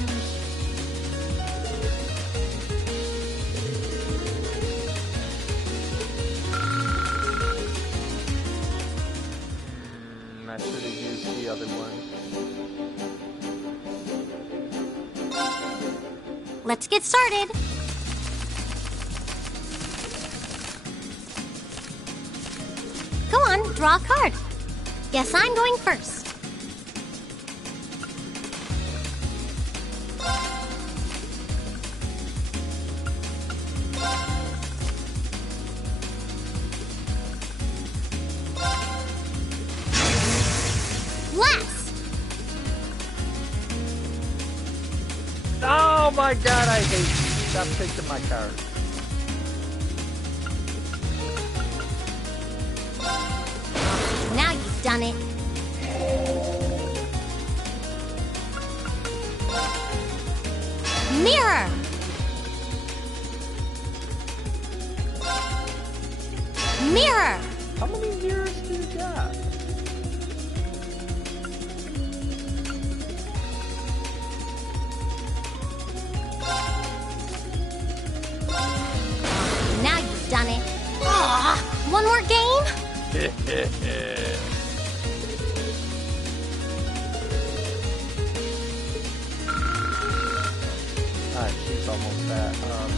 I should have used the other one. Let's get started. Go on, draw a card. Guess I'm going first. Last. Oh my god, I hate you. Stop taking my card. Now you've done it. Mirror. Mirror. How many mirrors do you got? Now you've done it. Aw, one more game? Alright, she's almost at level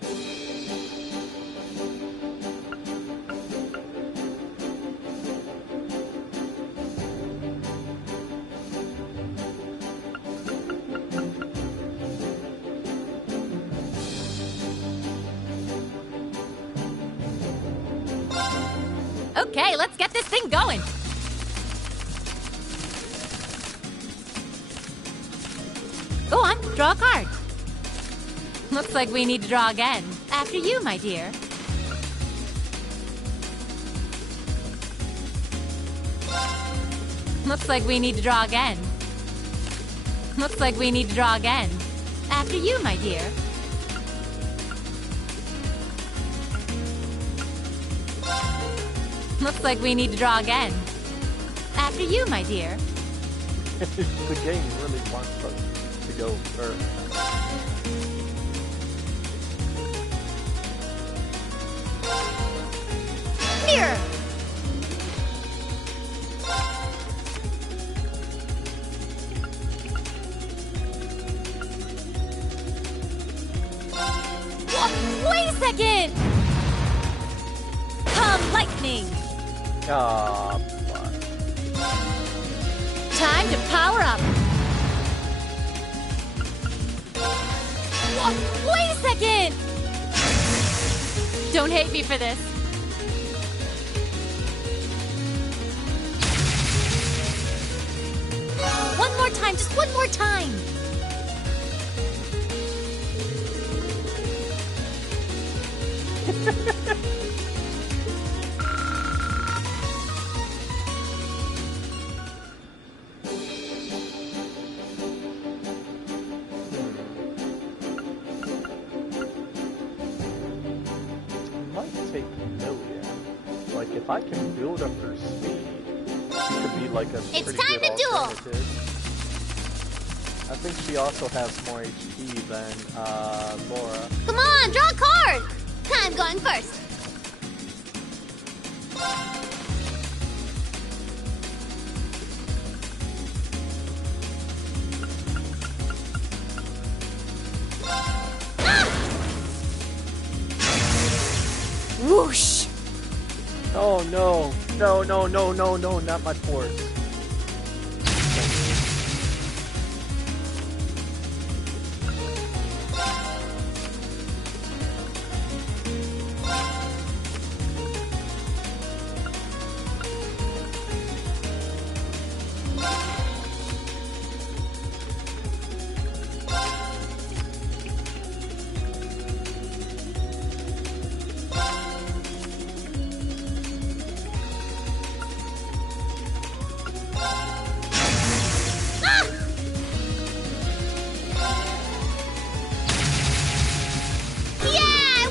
4. Okay, let's get this thing going. Go on, draw a card. Looks like we need to draw again. After you, my dear. Looks like we need to draw again. Looks like we need to draw again. After you, my dear. Looks like we need to draw again. After you, my dear. The game really wants us to go first. Mirror! Wait a second! Come, lightning! Ah, fuck. Time to power up! Wait a second! Don't hate me for this. One more time, just one more time! Might take Amelia. Like, if I can build up her speed, she could be like a It's pretty time good to duel! alternative. I think she also has more HP than Laura. Come on, draw a card! I'm going first. Whoosh! Oh no! No, no, no, no, no, not my force.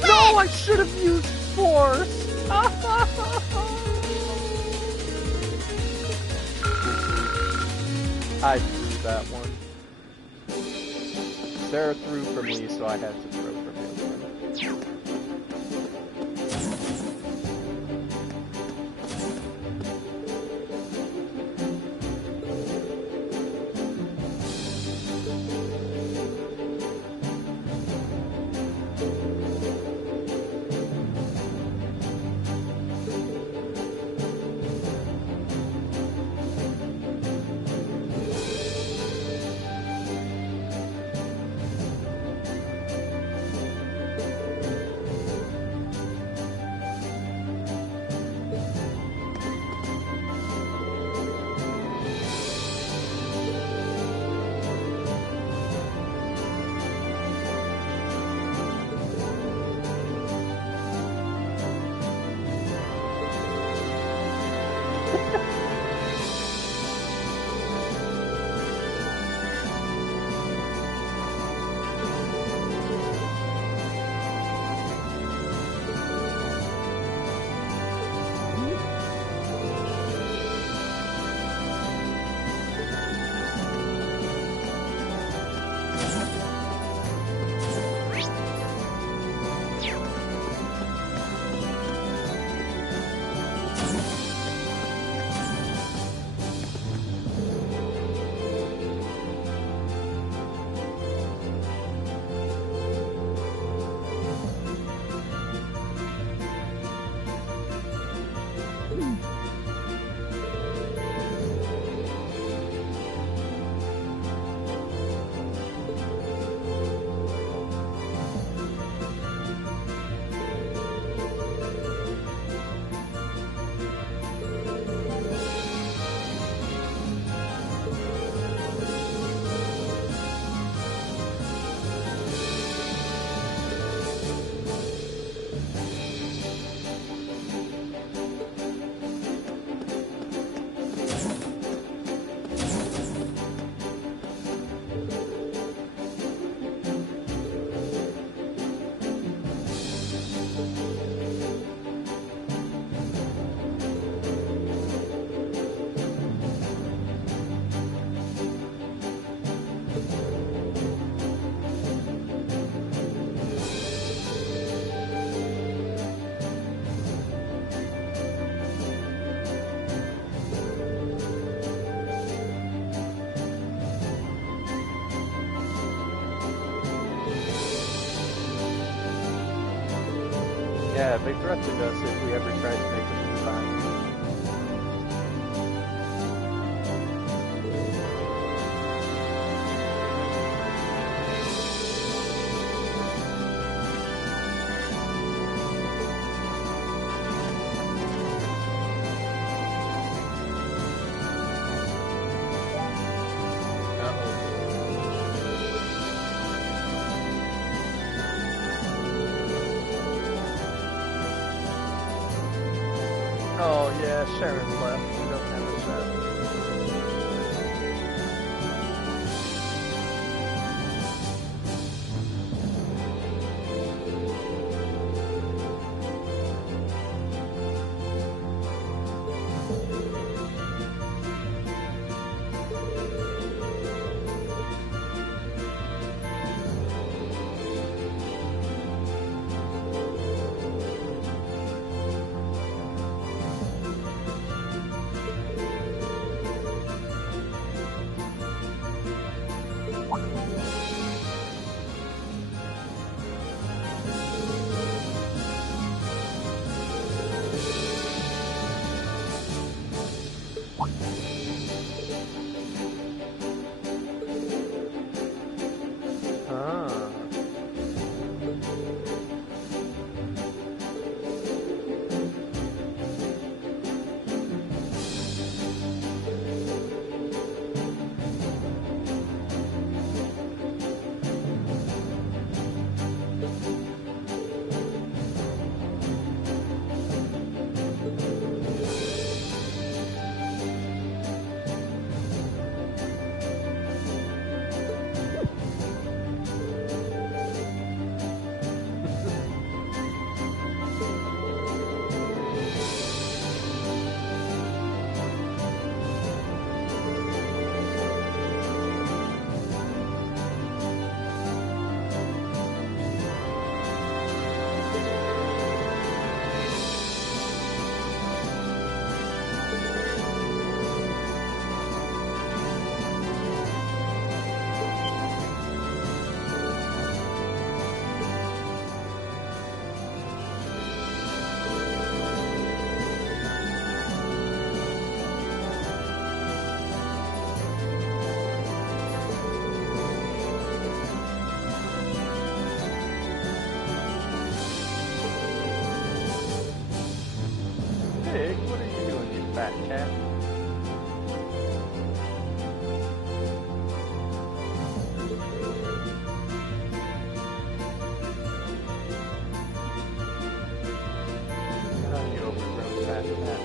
No, I should have used force! I threw that one. Sarah threw for me, so I had to throw for me. Yeah, they threatened us if we ever tried to make a move on you. Oh yeah, Sharon left. We don't have a shot. Pig, what are you doing, you fat cat? Oh, you overgrown fat cat.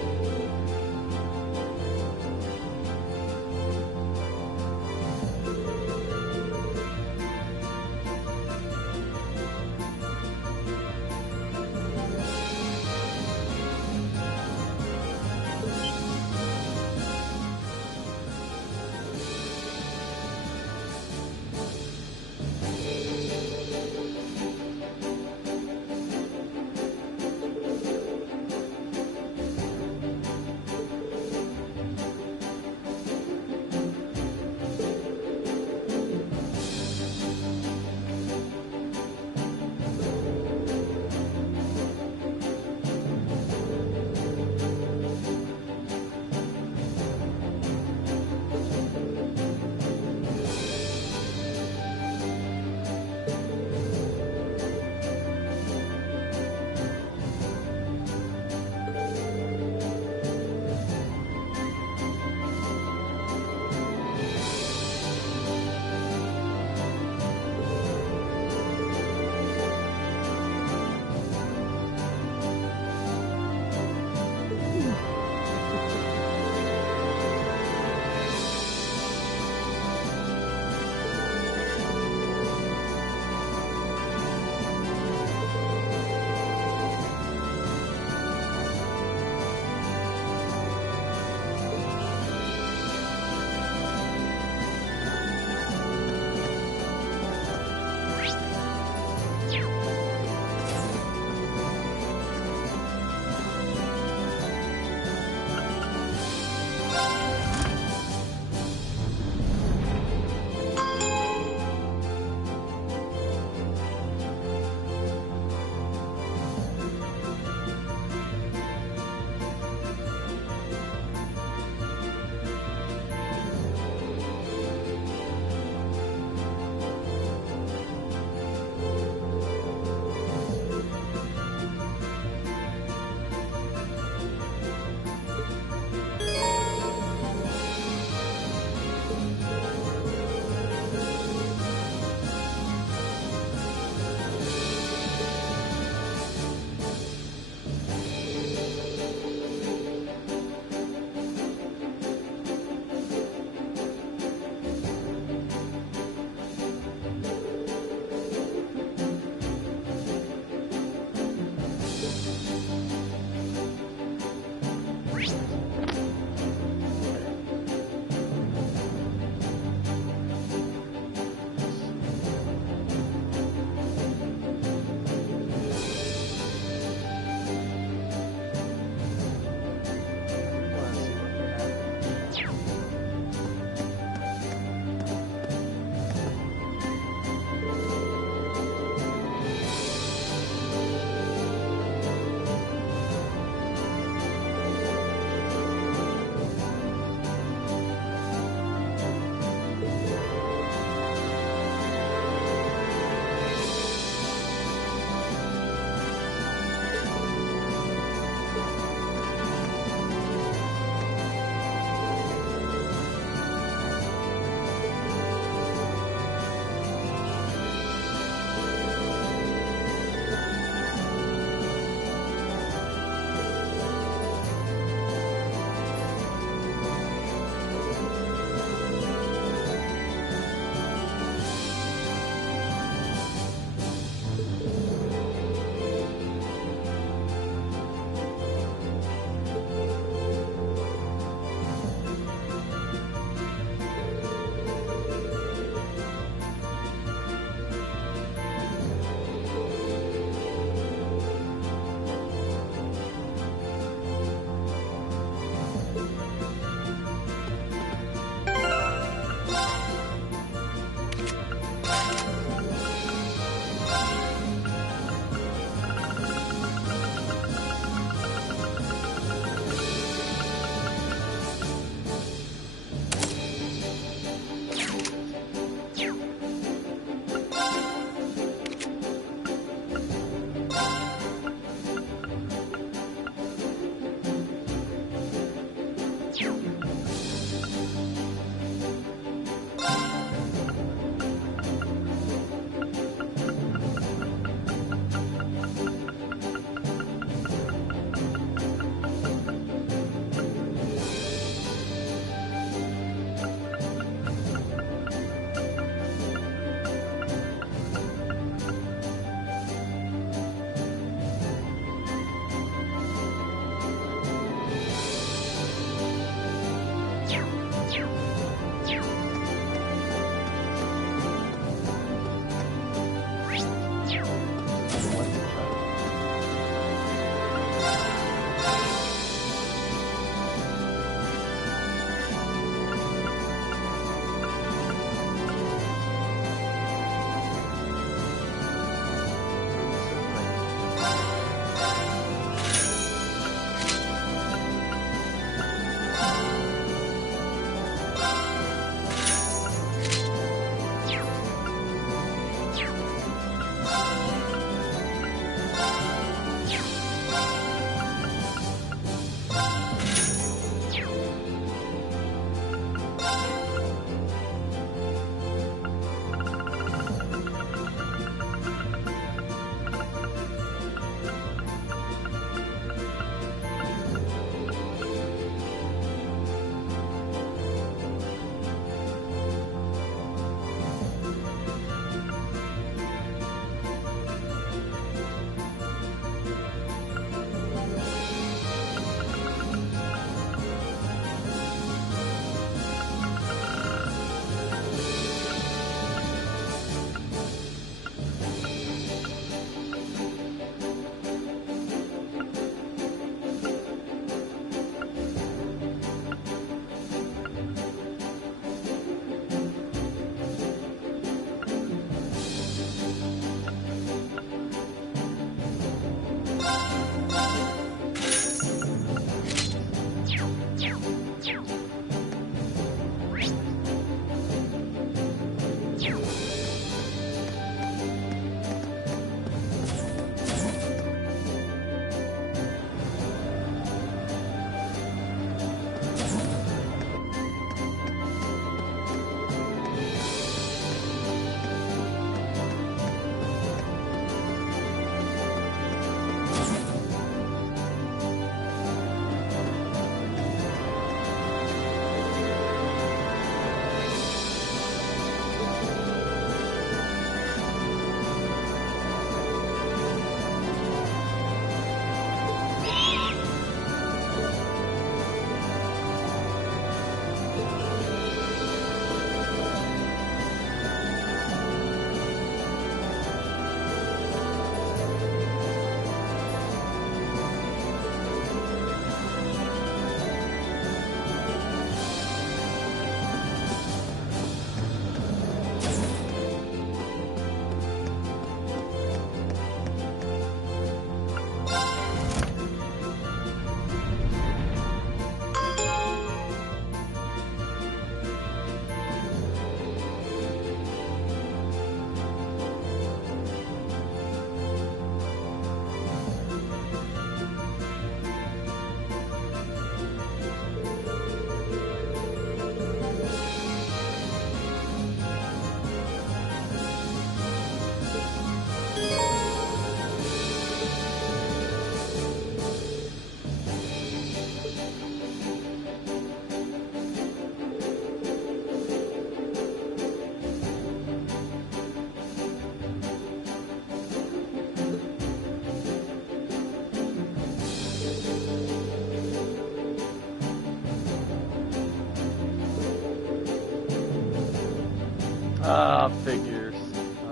Figures.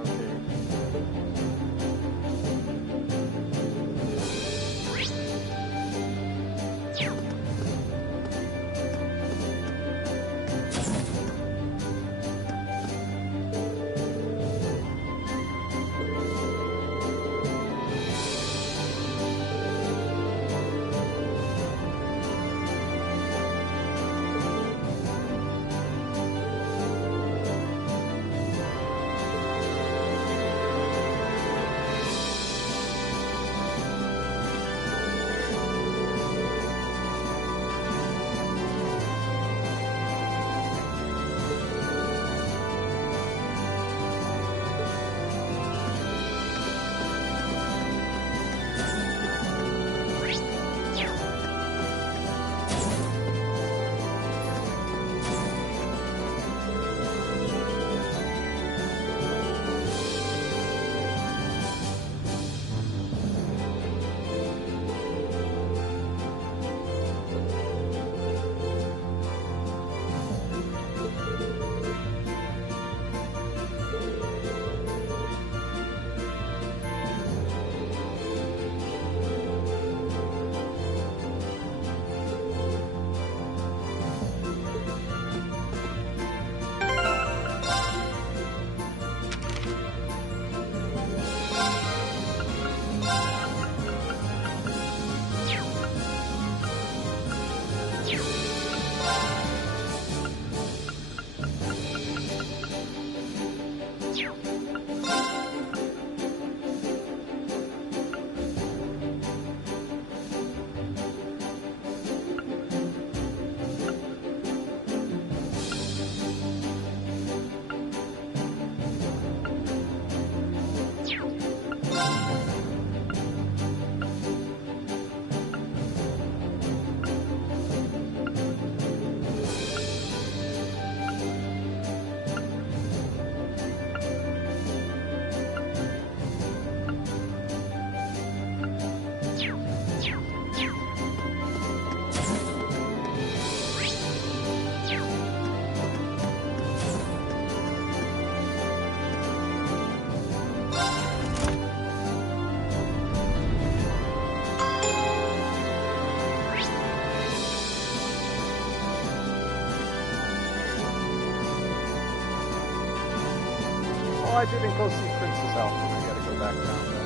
Okay. Oh, I didn't go see Princess Alpha. I gotta go back down there.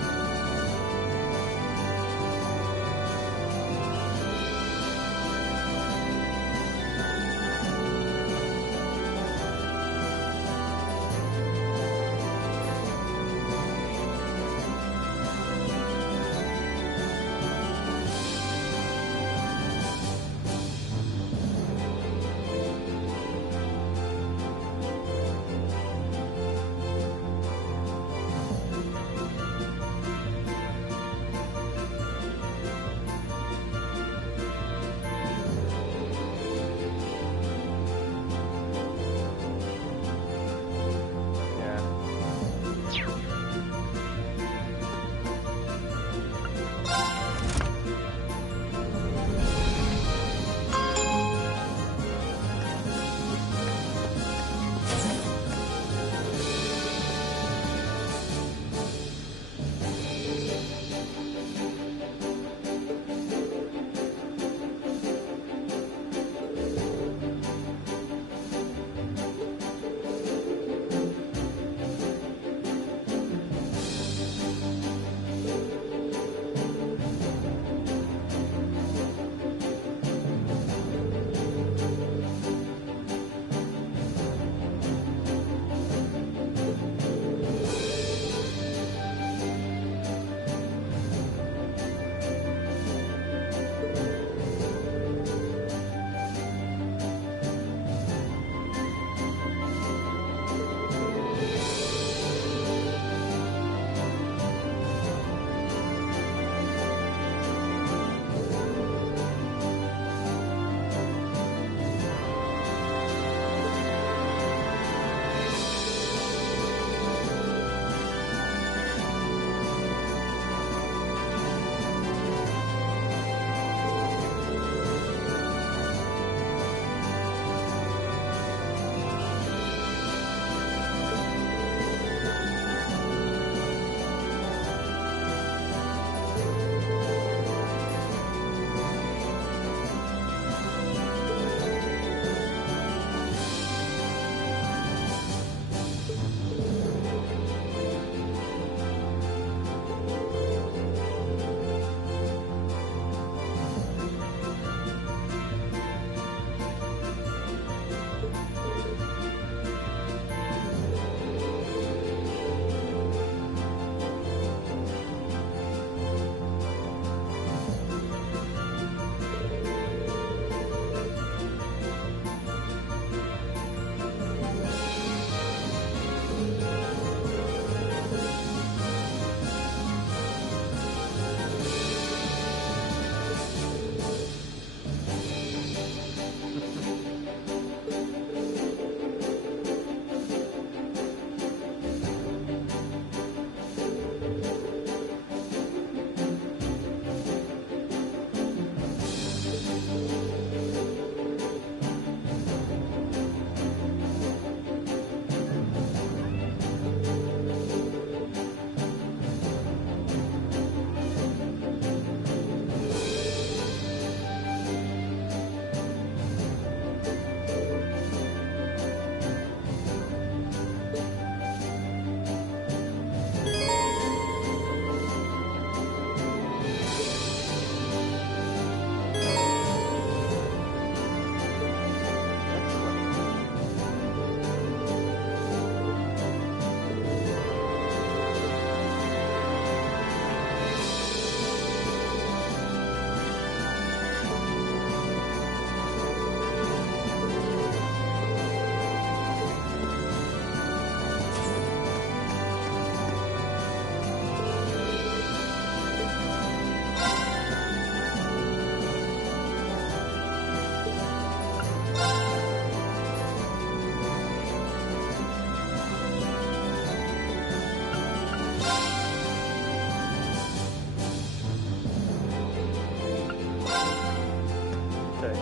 Okay.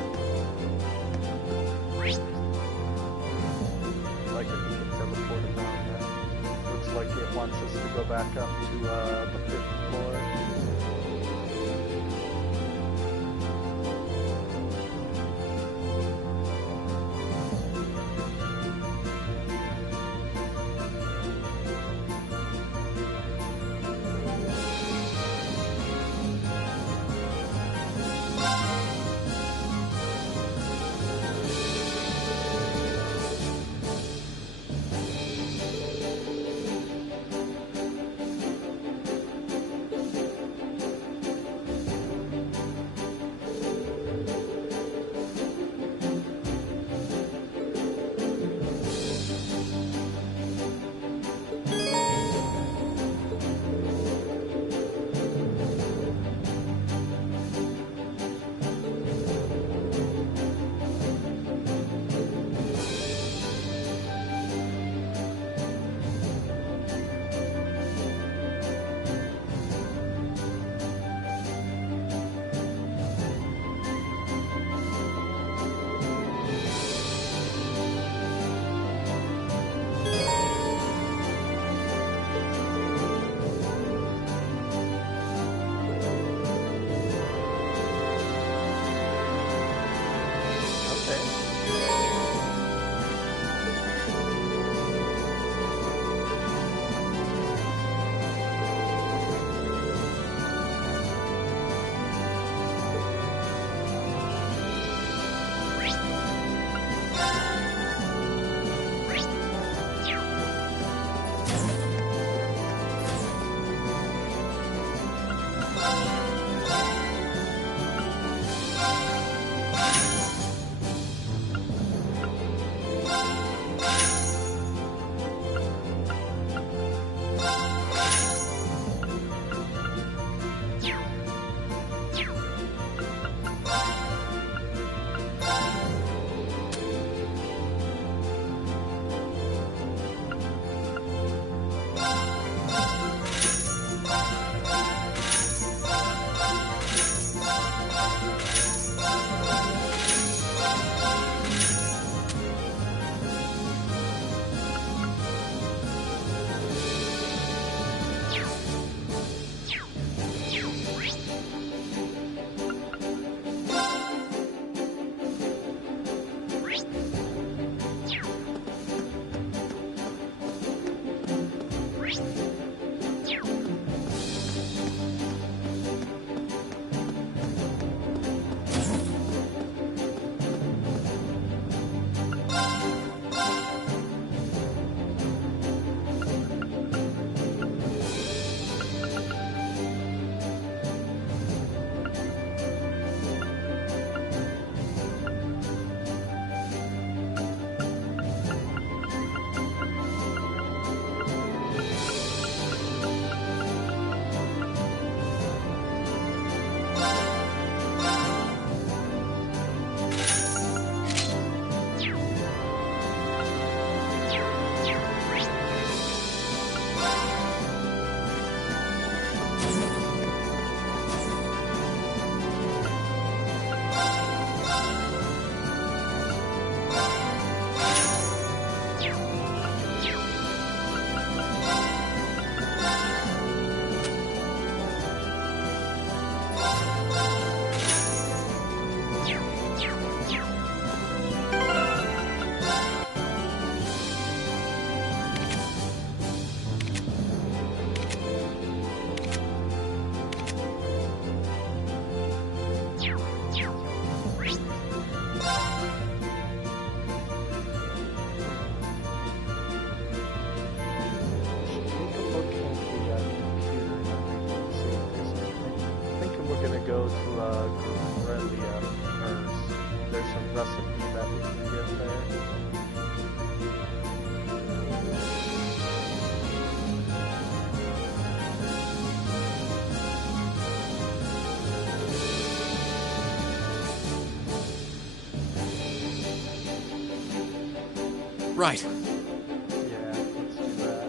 Like if we can teleport it down there. Looks like it wants us to go back up to the 5th floor. go to Corellia first. There's some recipe that we can get there. Right. Yeah, let's do that.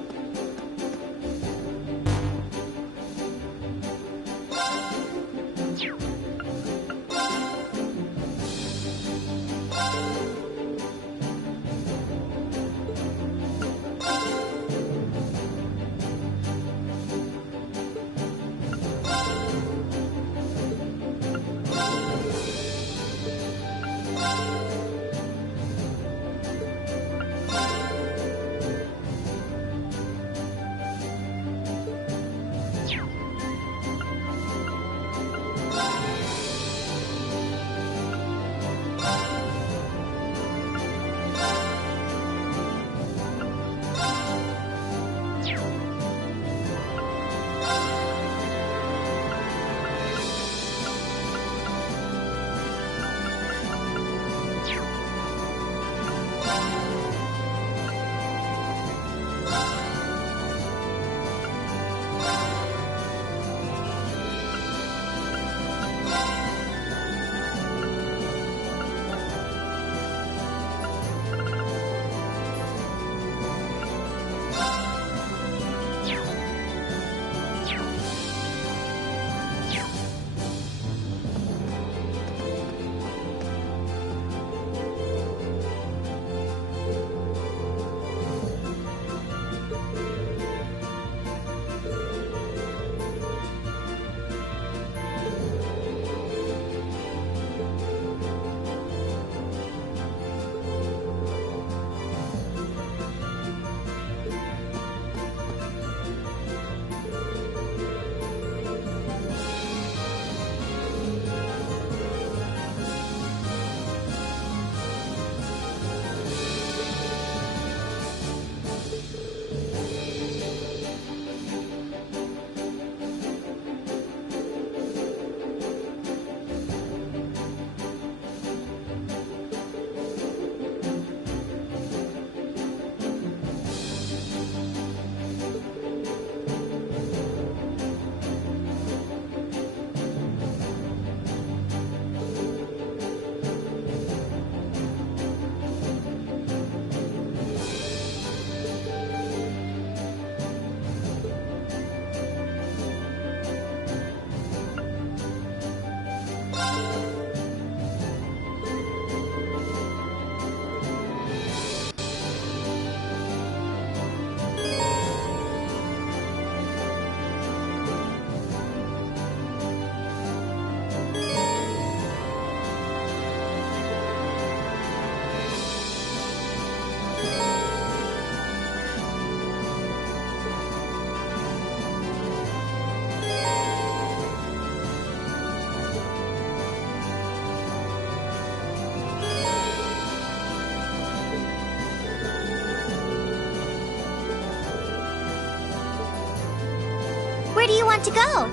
Where do you want to go?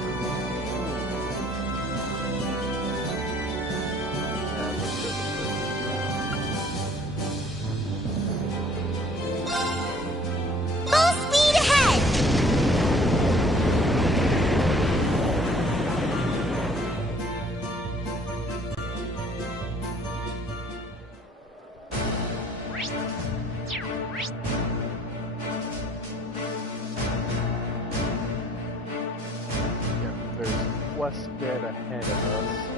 Full speed ahead! There's quest dead ahead of us.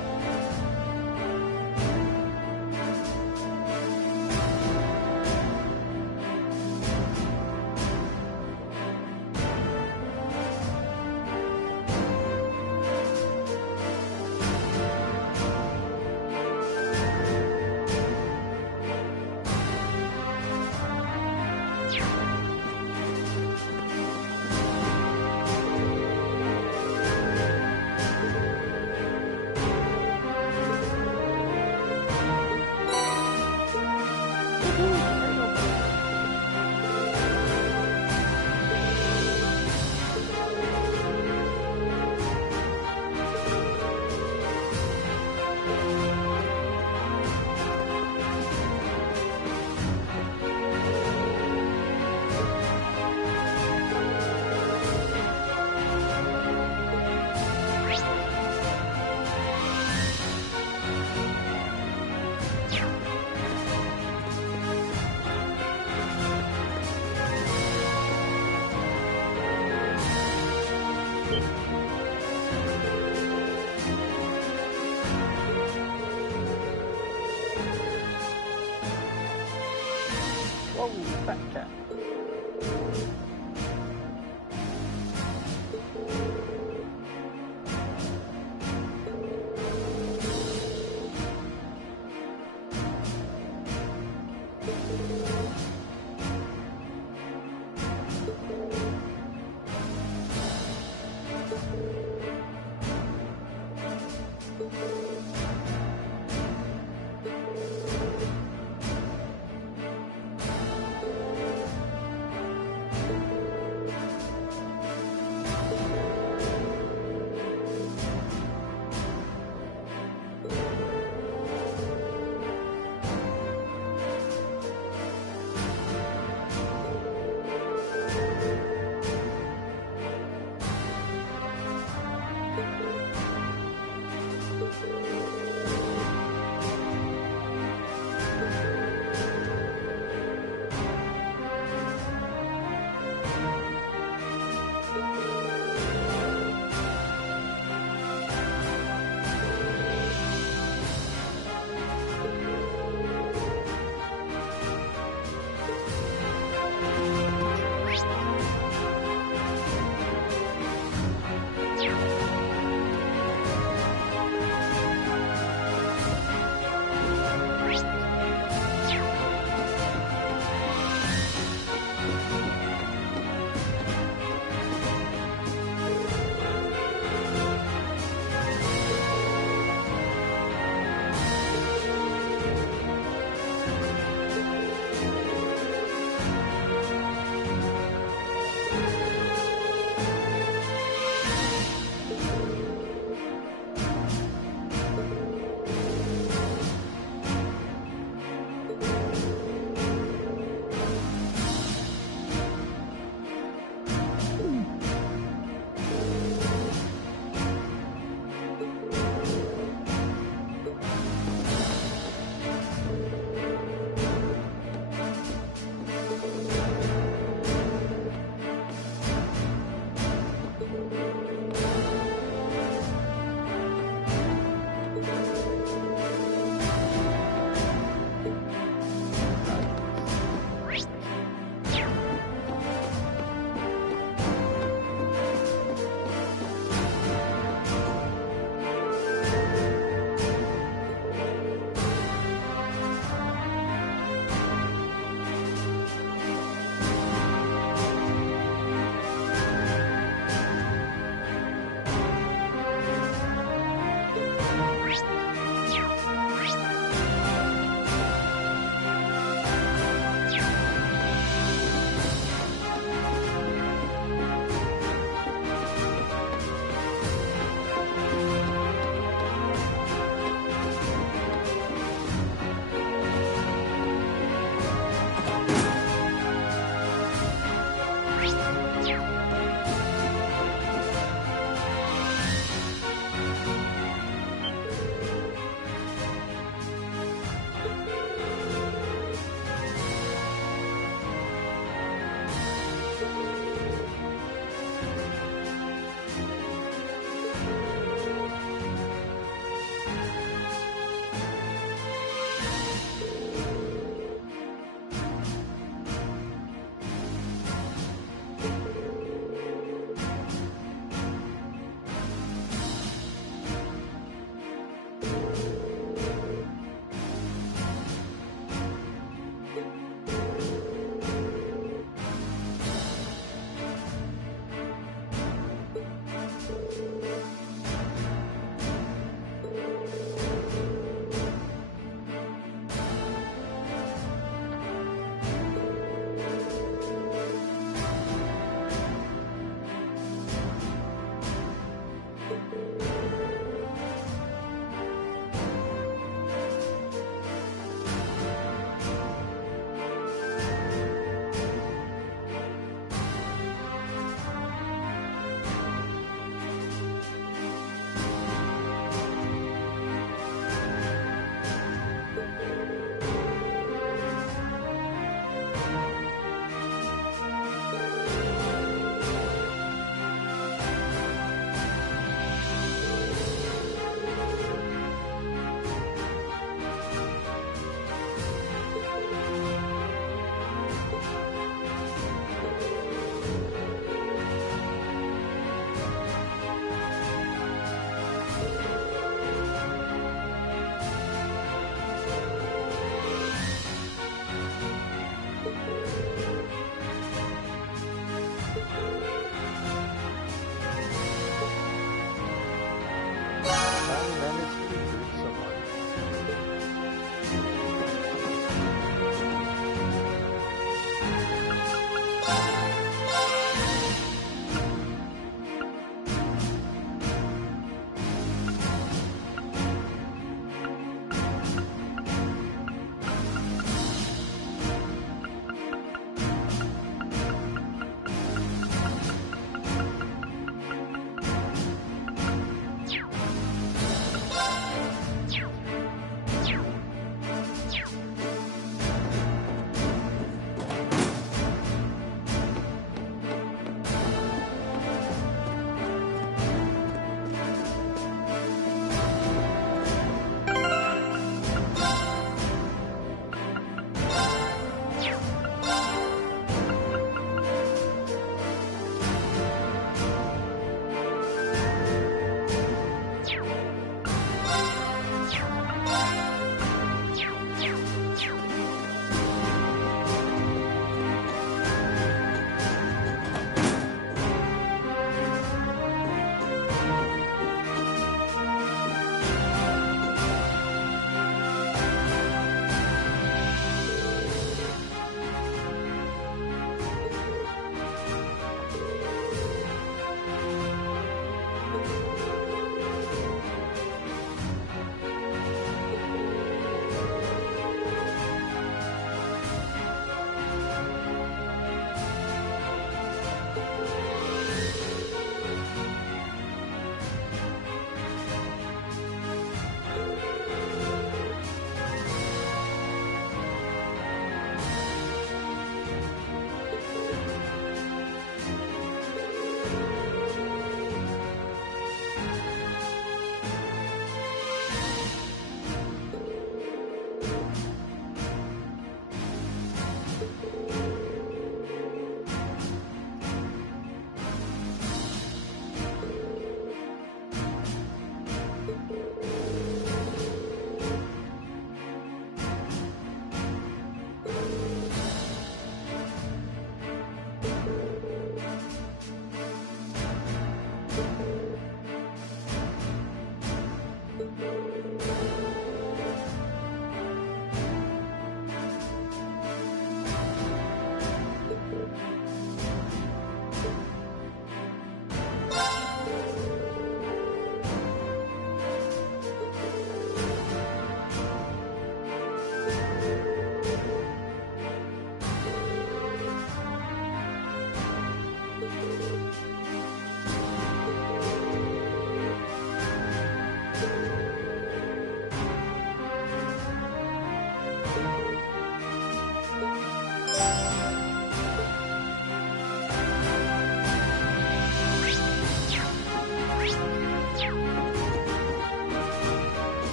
Whoa, fat cat.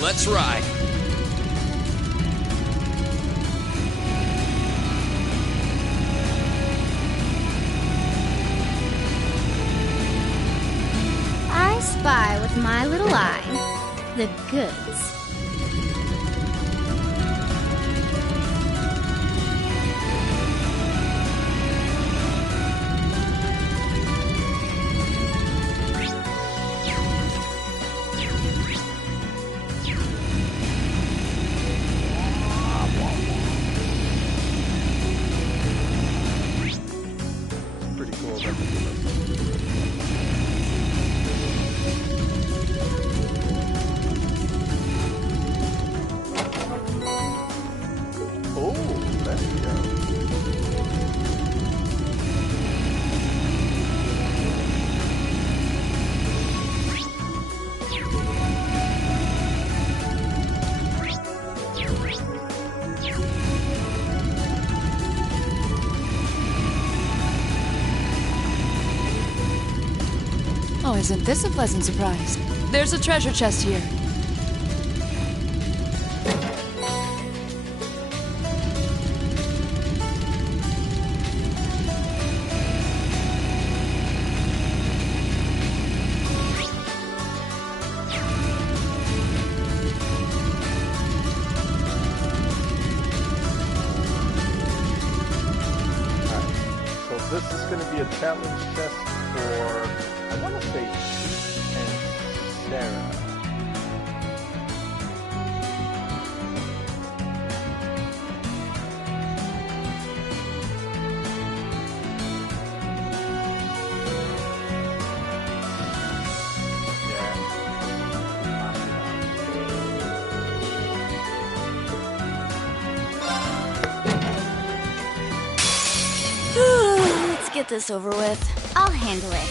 Let's ride. I spy with my little eye the goods. Pretty cool that they give us. Oh, there we go. Oh, isn't this a pleasant surprise? There's a treasure chest here. So this is going to be a challenge test for, I want to say, Pete and Sarah. Let's get this over with. I'll handle it.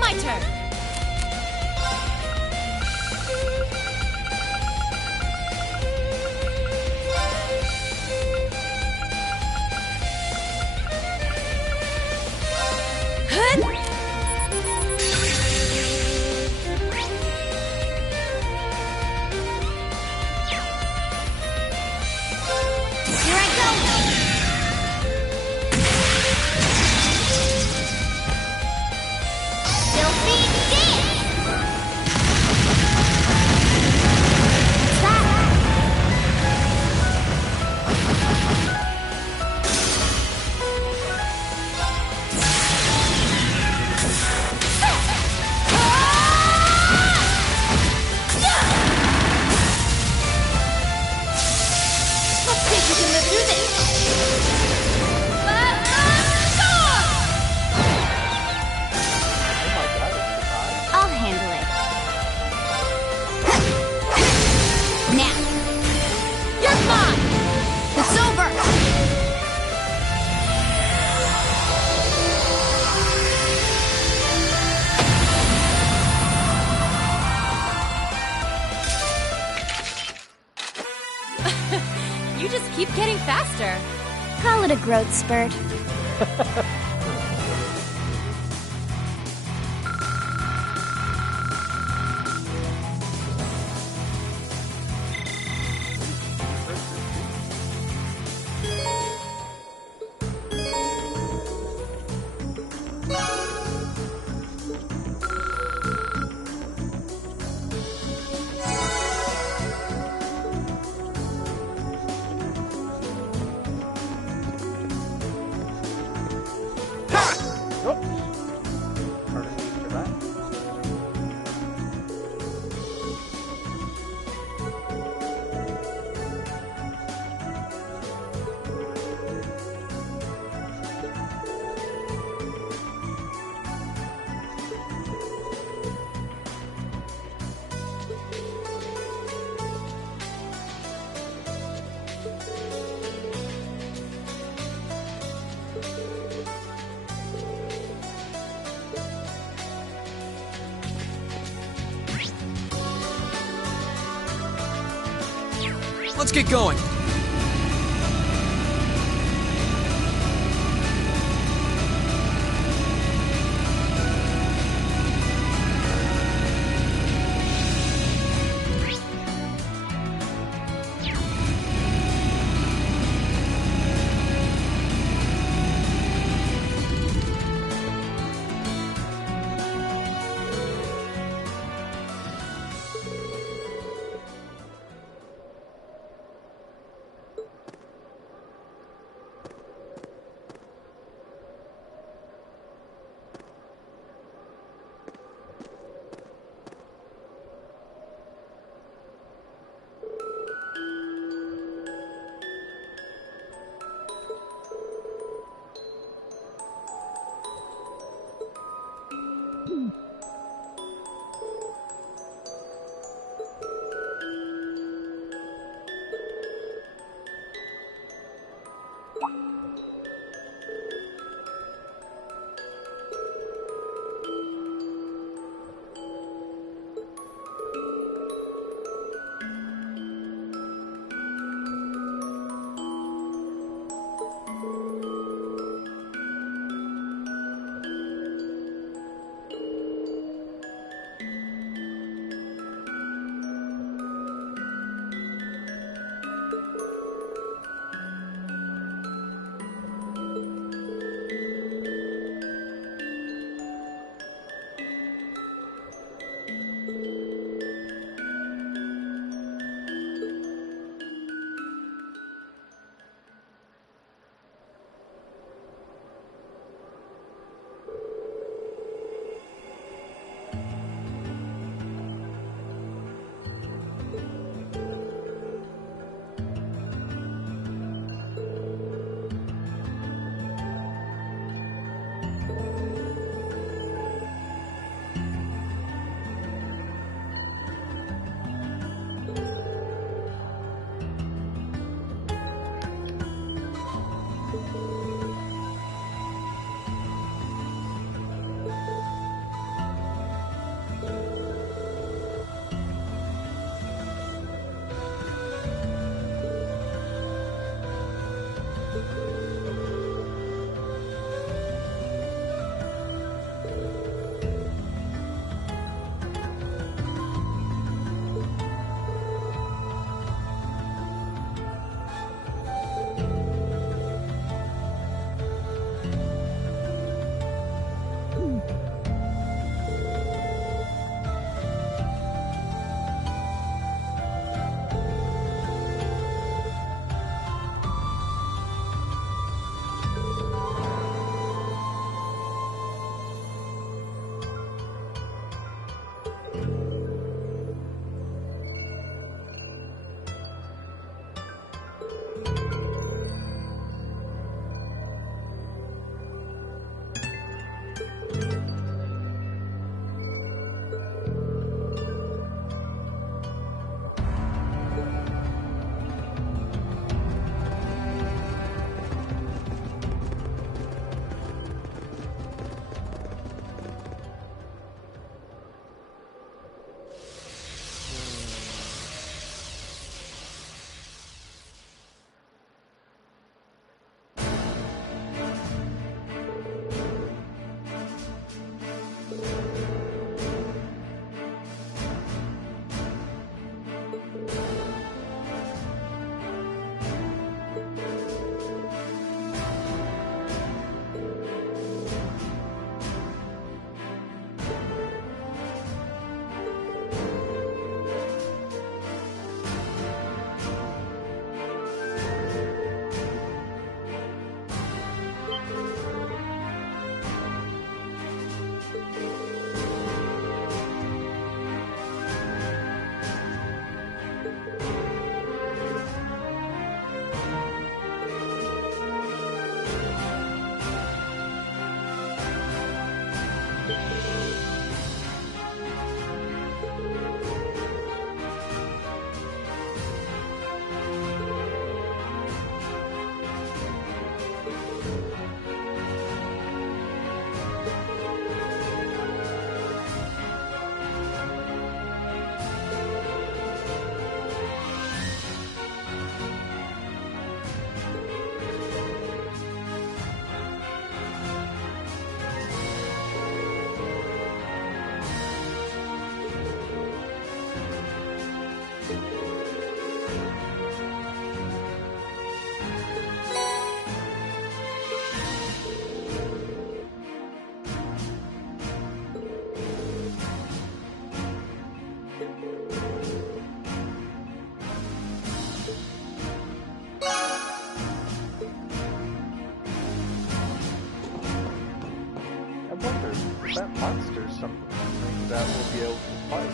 My turn. Here I go! Filthy dance! Let's see if we can live through this. I'll handle it. Now. You're mine. It's over! You just keep getting faster. Call it a growth spurt. Let's get going. something that we'll be able to fight.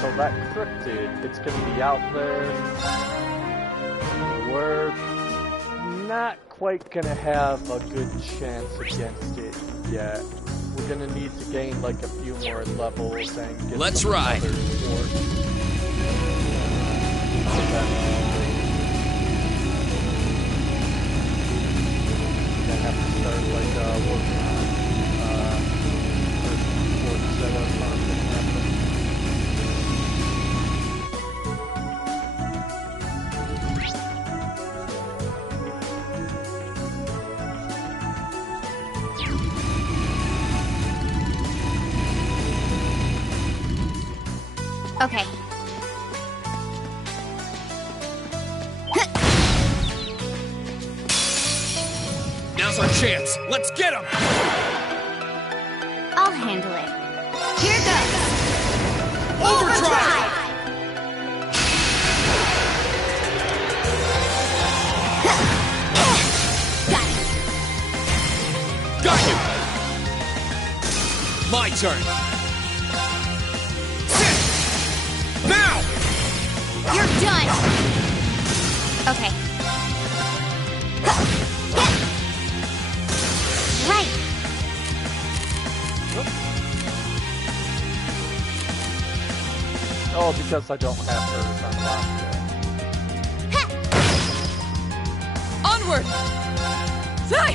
So that cryptid, it's going to be out there. We're not quite going to have a good chance against it yet. We're going to need to gain like a few more levels and get Let's some ride. other support. Gonna have to start like working on first setup on the happen. Okay. Now's our chance. Let's get him! I'll handle it. Here goes. Overdrive! Got you! My turn. Now! You're done! Okay. Right! Oh, because I don't have hers unlocked yet. Onward! Fly!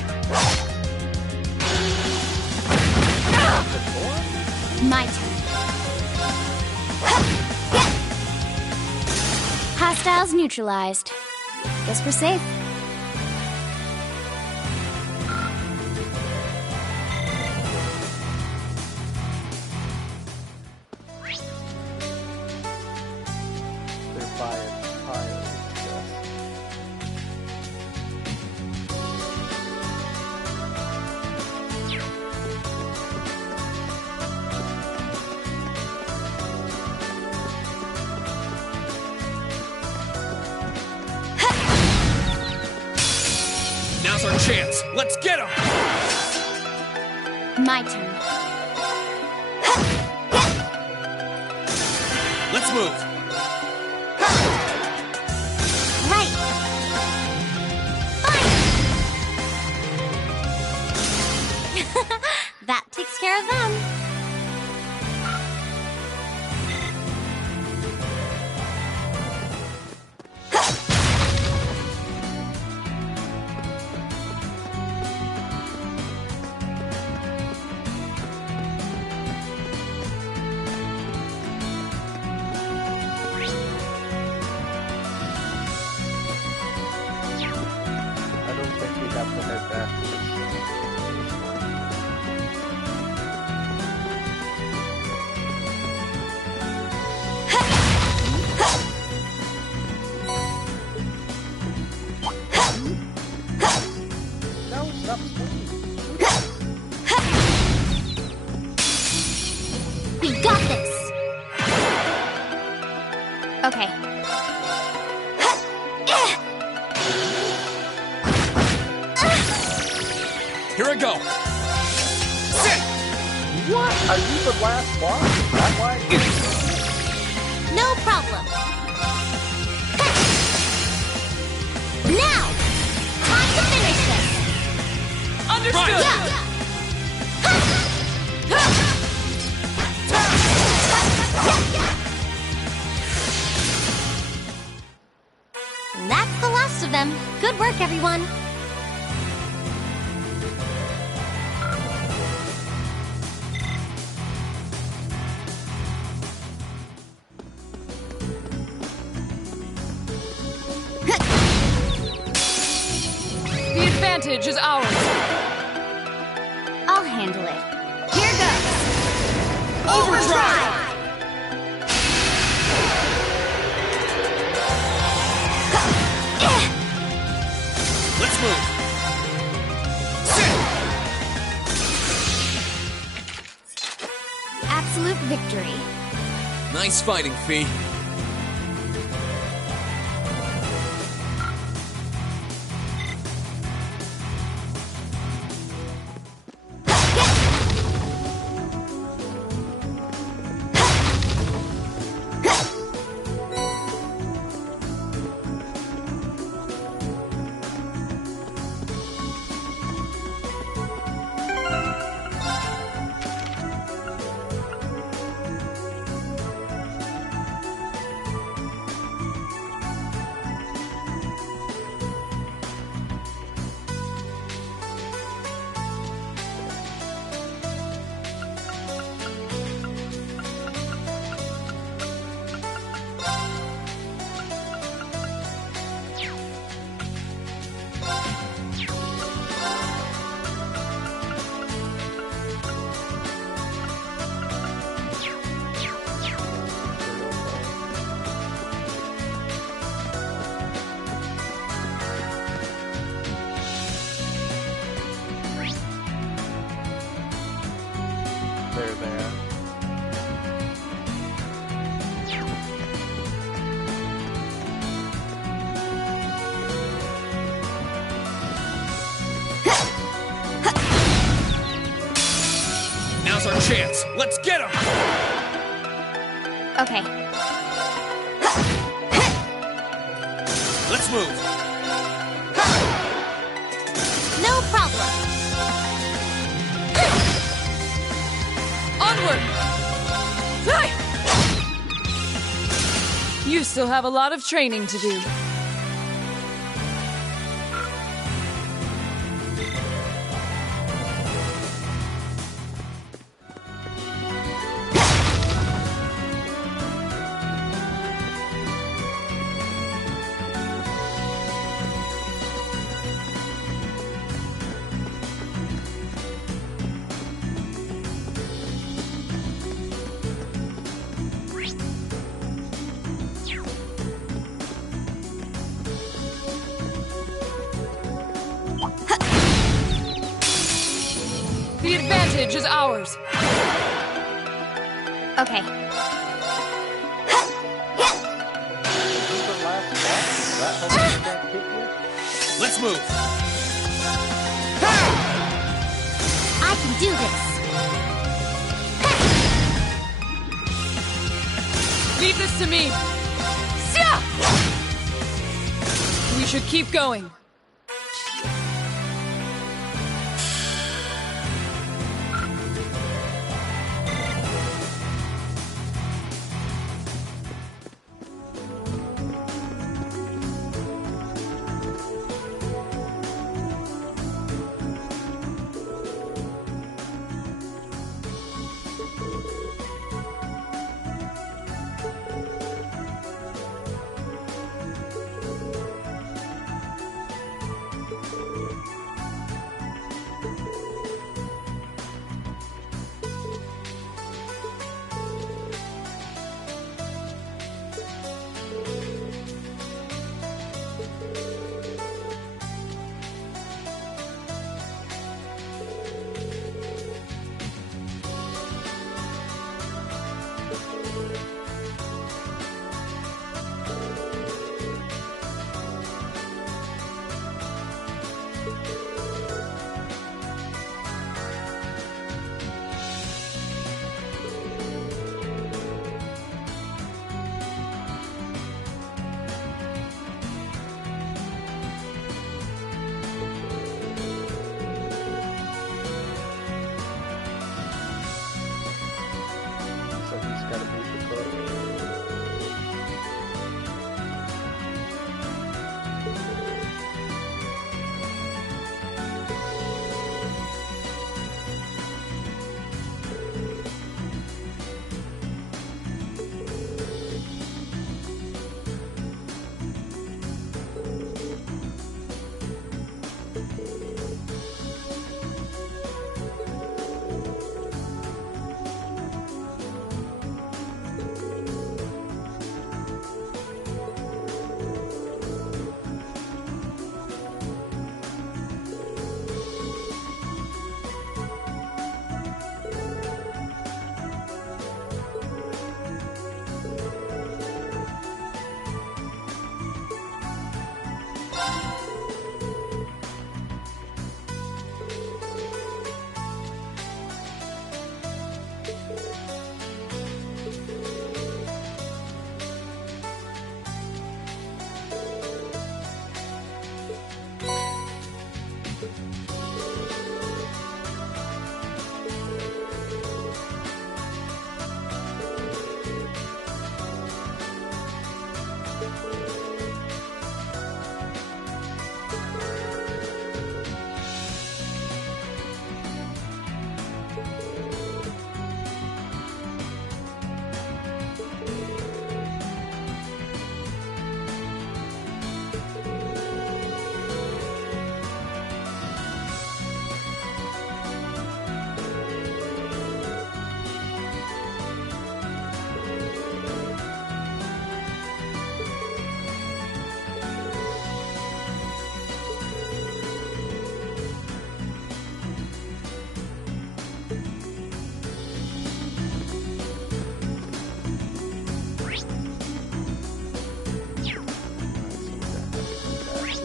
My turn. Hostiles neutralized. Guess we're safe. They're buying piles. Now's our chance. Let's get him! My turn. Let's move. Right. Fine. That takes care of them. I don't think we have to head back. No, stop swinging. We got this. Okay. Here I go. Sit! What? Are you the last boss? Is that why? No problem. Now, time to finish this. Understood! And that's the last of them. Good work, everyone. The advantage is ours. I'll handle it. Here goes. Overdrive! Let's move. Absolute victory. Nice fighting, Fee. There. Now's our chance. Let's get him. Okay. Let's move. No problem. Onward! You still have a lot of training to do. The advantage is ours. Okay. Let's move. I can do this. Leave this to me! Sia! We should keep going. So he's got to beat the code.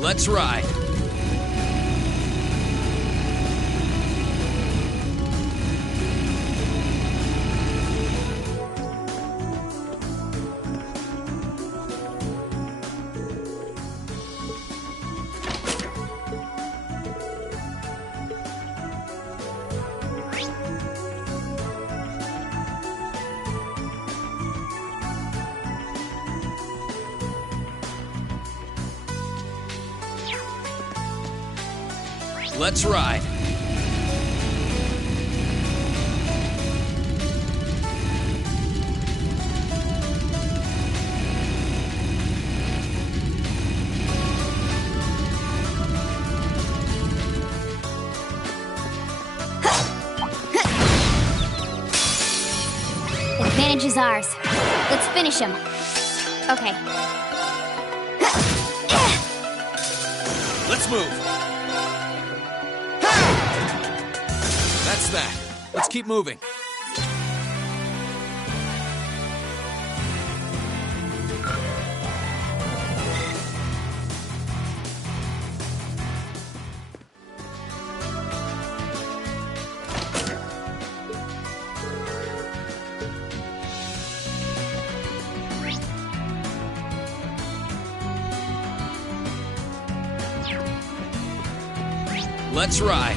Let's ride. Let's ride. Advantage is ours. Let's finish him. Okay. Let's move. That's that. Let's keep moving. Let's ride.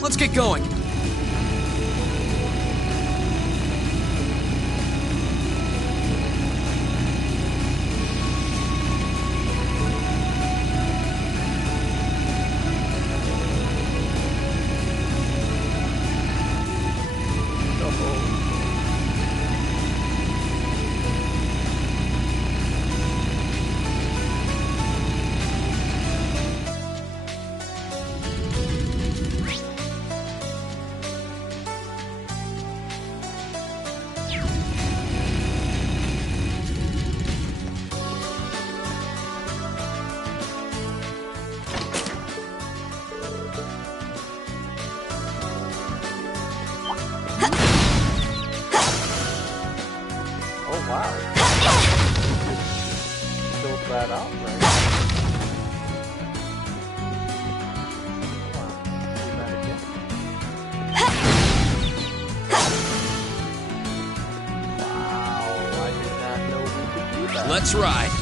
Let's get going. That out, right? Wow, I did not know we could do that. Let's ride.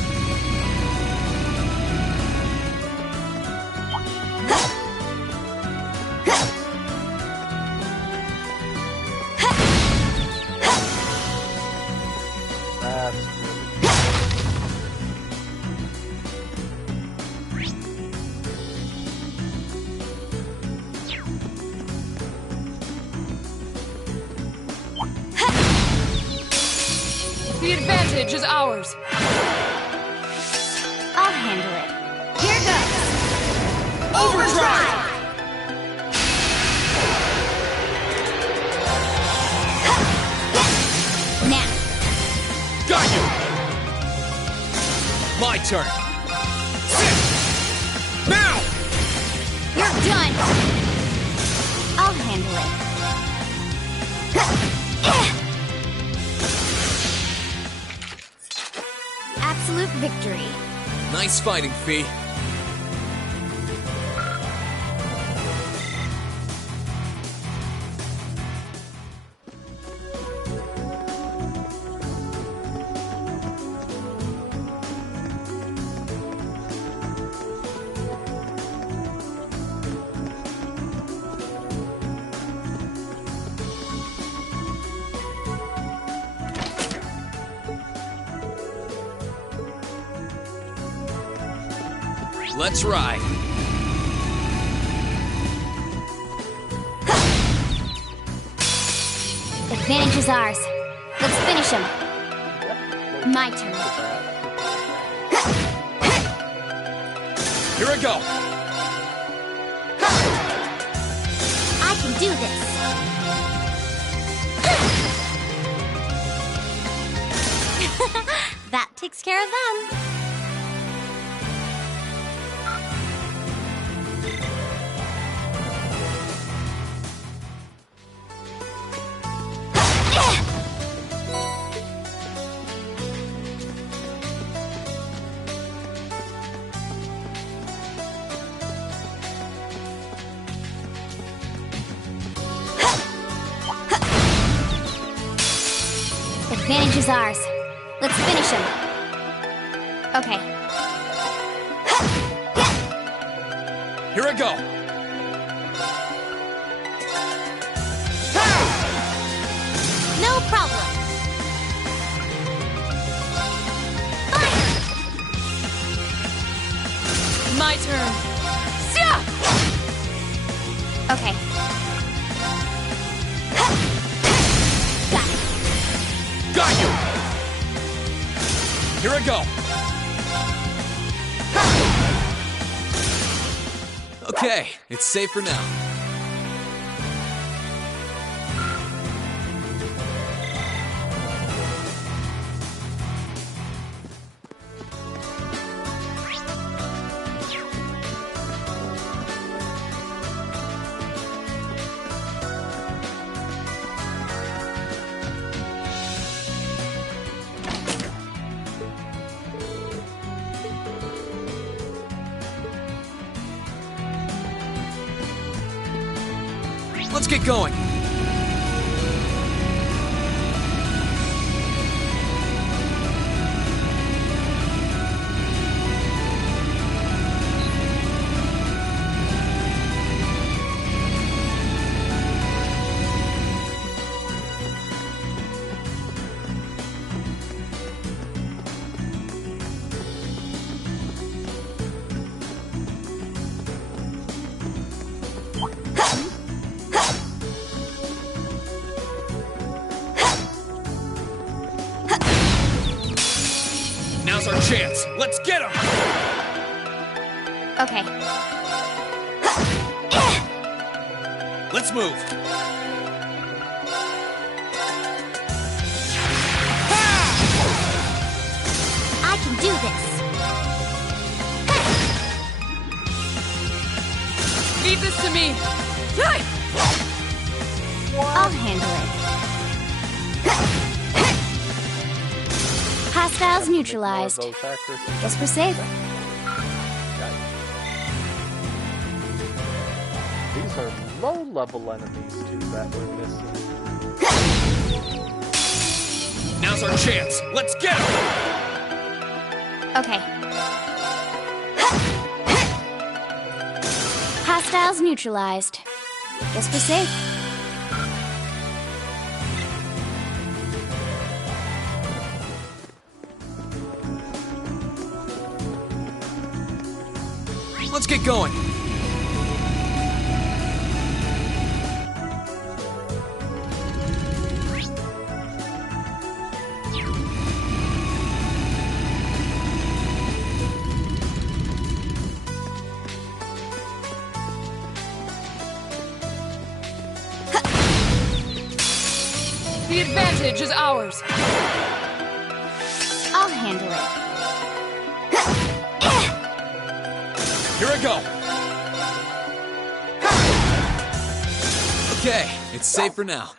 The advantage is ours. I'll handle it. Here goes. Overdrive! Now. Got you! My turn. Now! You're done. I'll handle it. Absolute victory. Nice fighting, Fee. Let's ride. Advantage is ours. Let's finish him. My turn. Here I go. I can do this. That takes care of them. Advantage is ours. Let's finish him. Okay. Here I go. No problem. My turn. Okay. Got it. Got you! Here I go. Okay, it's safe for now. Let's get going. Now's our chance. Let's get him! Okay. Let's move. I can do this. Leave this to me. I'll handle it. Hostiles neutralized. Guess we're safe. These are low-level enemies too that we're missing. Now's our chance. Let's get him! Okay. Hostiles neutralized. Guess we're safe. Let's get going. The advantage is ours. I'll handle it. Here I go. Okay, it's safe for now.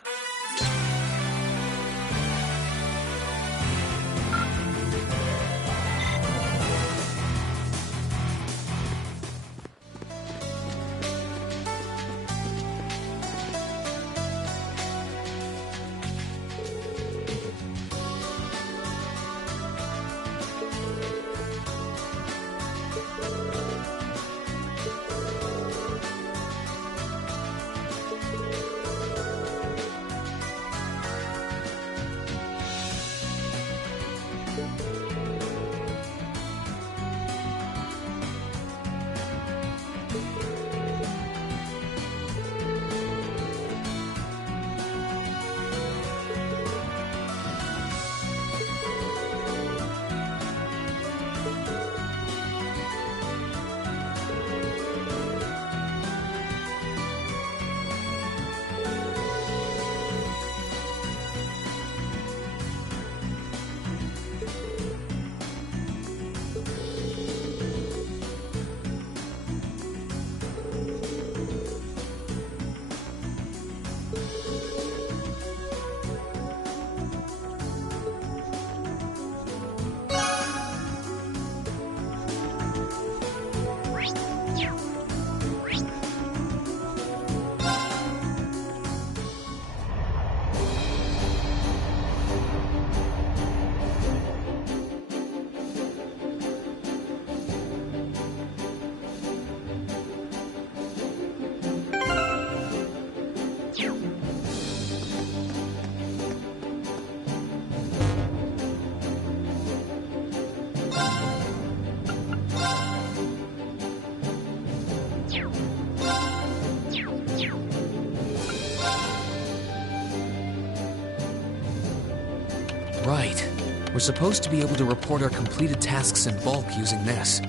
Right. We're supposed to be able to report our completed tasks in bulk using this.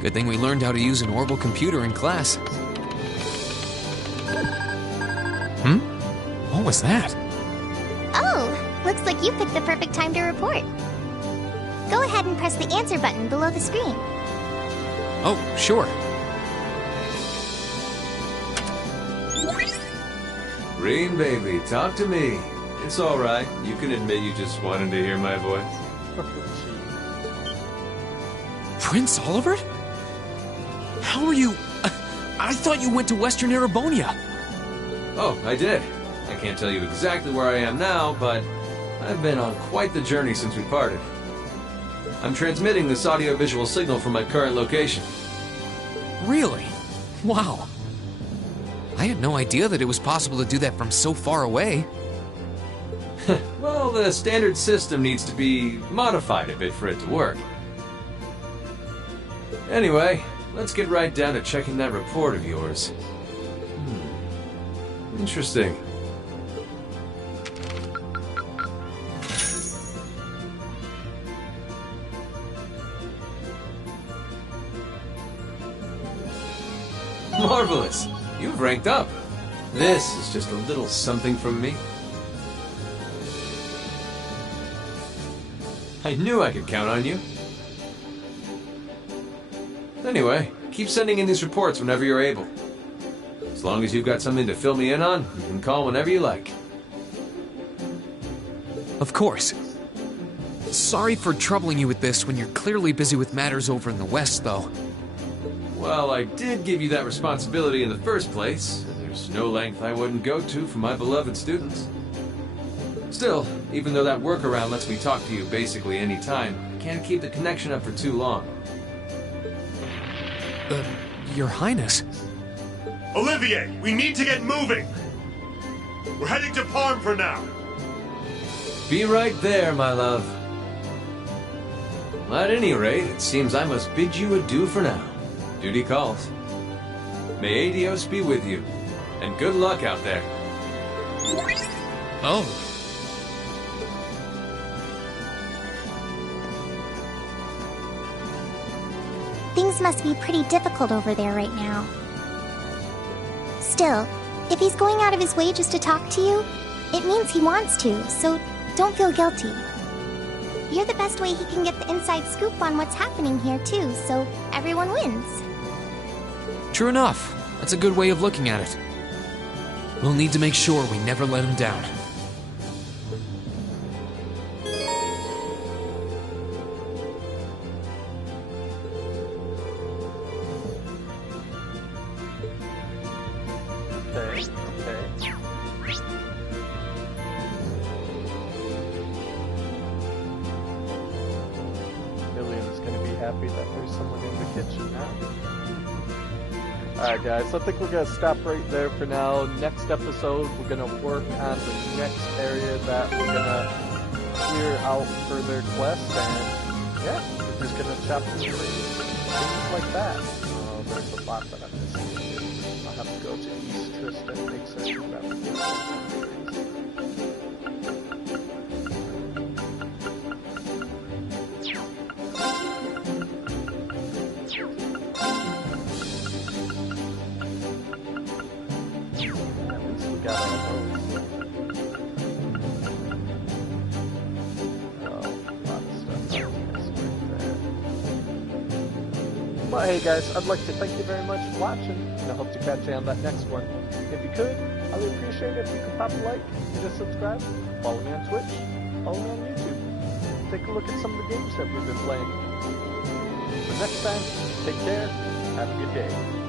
Good thing we learned how to use an orbital computer in class. What was that? Oh, looks like you picked the perfect time to report. Go ahead and press the answer button below the screen. Oh, sure. Green baby, talk to me. It's all right. You can admit you just wanted to hear my voice. Prince Oliver? How are you? I thought you went to Western Erebonia. Oh, I did. I can't tell you exactly where I am now, but I've been on quite the journey since we parted. I'm transmitting this audio-visual signal from my current location. Really? Wow. I had no idea that it was possible to do that from so far away. Well, the standard system needs to be modified a bit for it to work. Anyway, let's get right down to checking that report of yours. Interesting. Marvelous! You've ranked up. This is just a little something from me. I knew I could count on you. Anyway, keep sending in these reports whenever you're able. As long as you've got something to fill me in on, you can call whenever you like. Of course. Sorry for troubling you with this when you're clearly busy with matters over in the West, though. Well, I did give you that responsibility in the first place, and there's no length I wouldn't go to for my beloved students. Still, even though that workaround lets me talk to you basically any time, I can't keep the connection up for too long. Your Highness. Olivier, we need to get moving! We're heading to Parm for now! Be right there, my love. At any rate, it seems I must bid you adieu for now. Duty calls. May Adios be with you, and good luck out there. Oh. Things must be pretty difficult over there right now. Still, if he's going out of his way just to talk to you, it means he wants to, so don't feel guilty. You're the best way he can get the inside scoop on what's happening here too, so everyone wins. True enough. That's a good way of looking at it. We'll need to make sure we never let him down. Alright guys, so I think we're going to stop right there for now. Next episode, we're going to work on the next area that we're going to clear out further quests, and yeah, we're just going to chop through things like that. There's a lot that I'm missing. I'll have to go to East Trista and make certain that we But hey guys, I'd like to thank you very much for watching, and I hope to catch you on that next one. If you could, I would appreciate it if you could pop a like, hit a subscribe, follow me on Twitch, follow me on YouTube. Take a look at some of the games that we've been playing. But next time, take care, have a good day.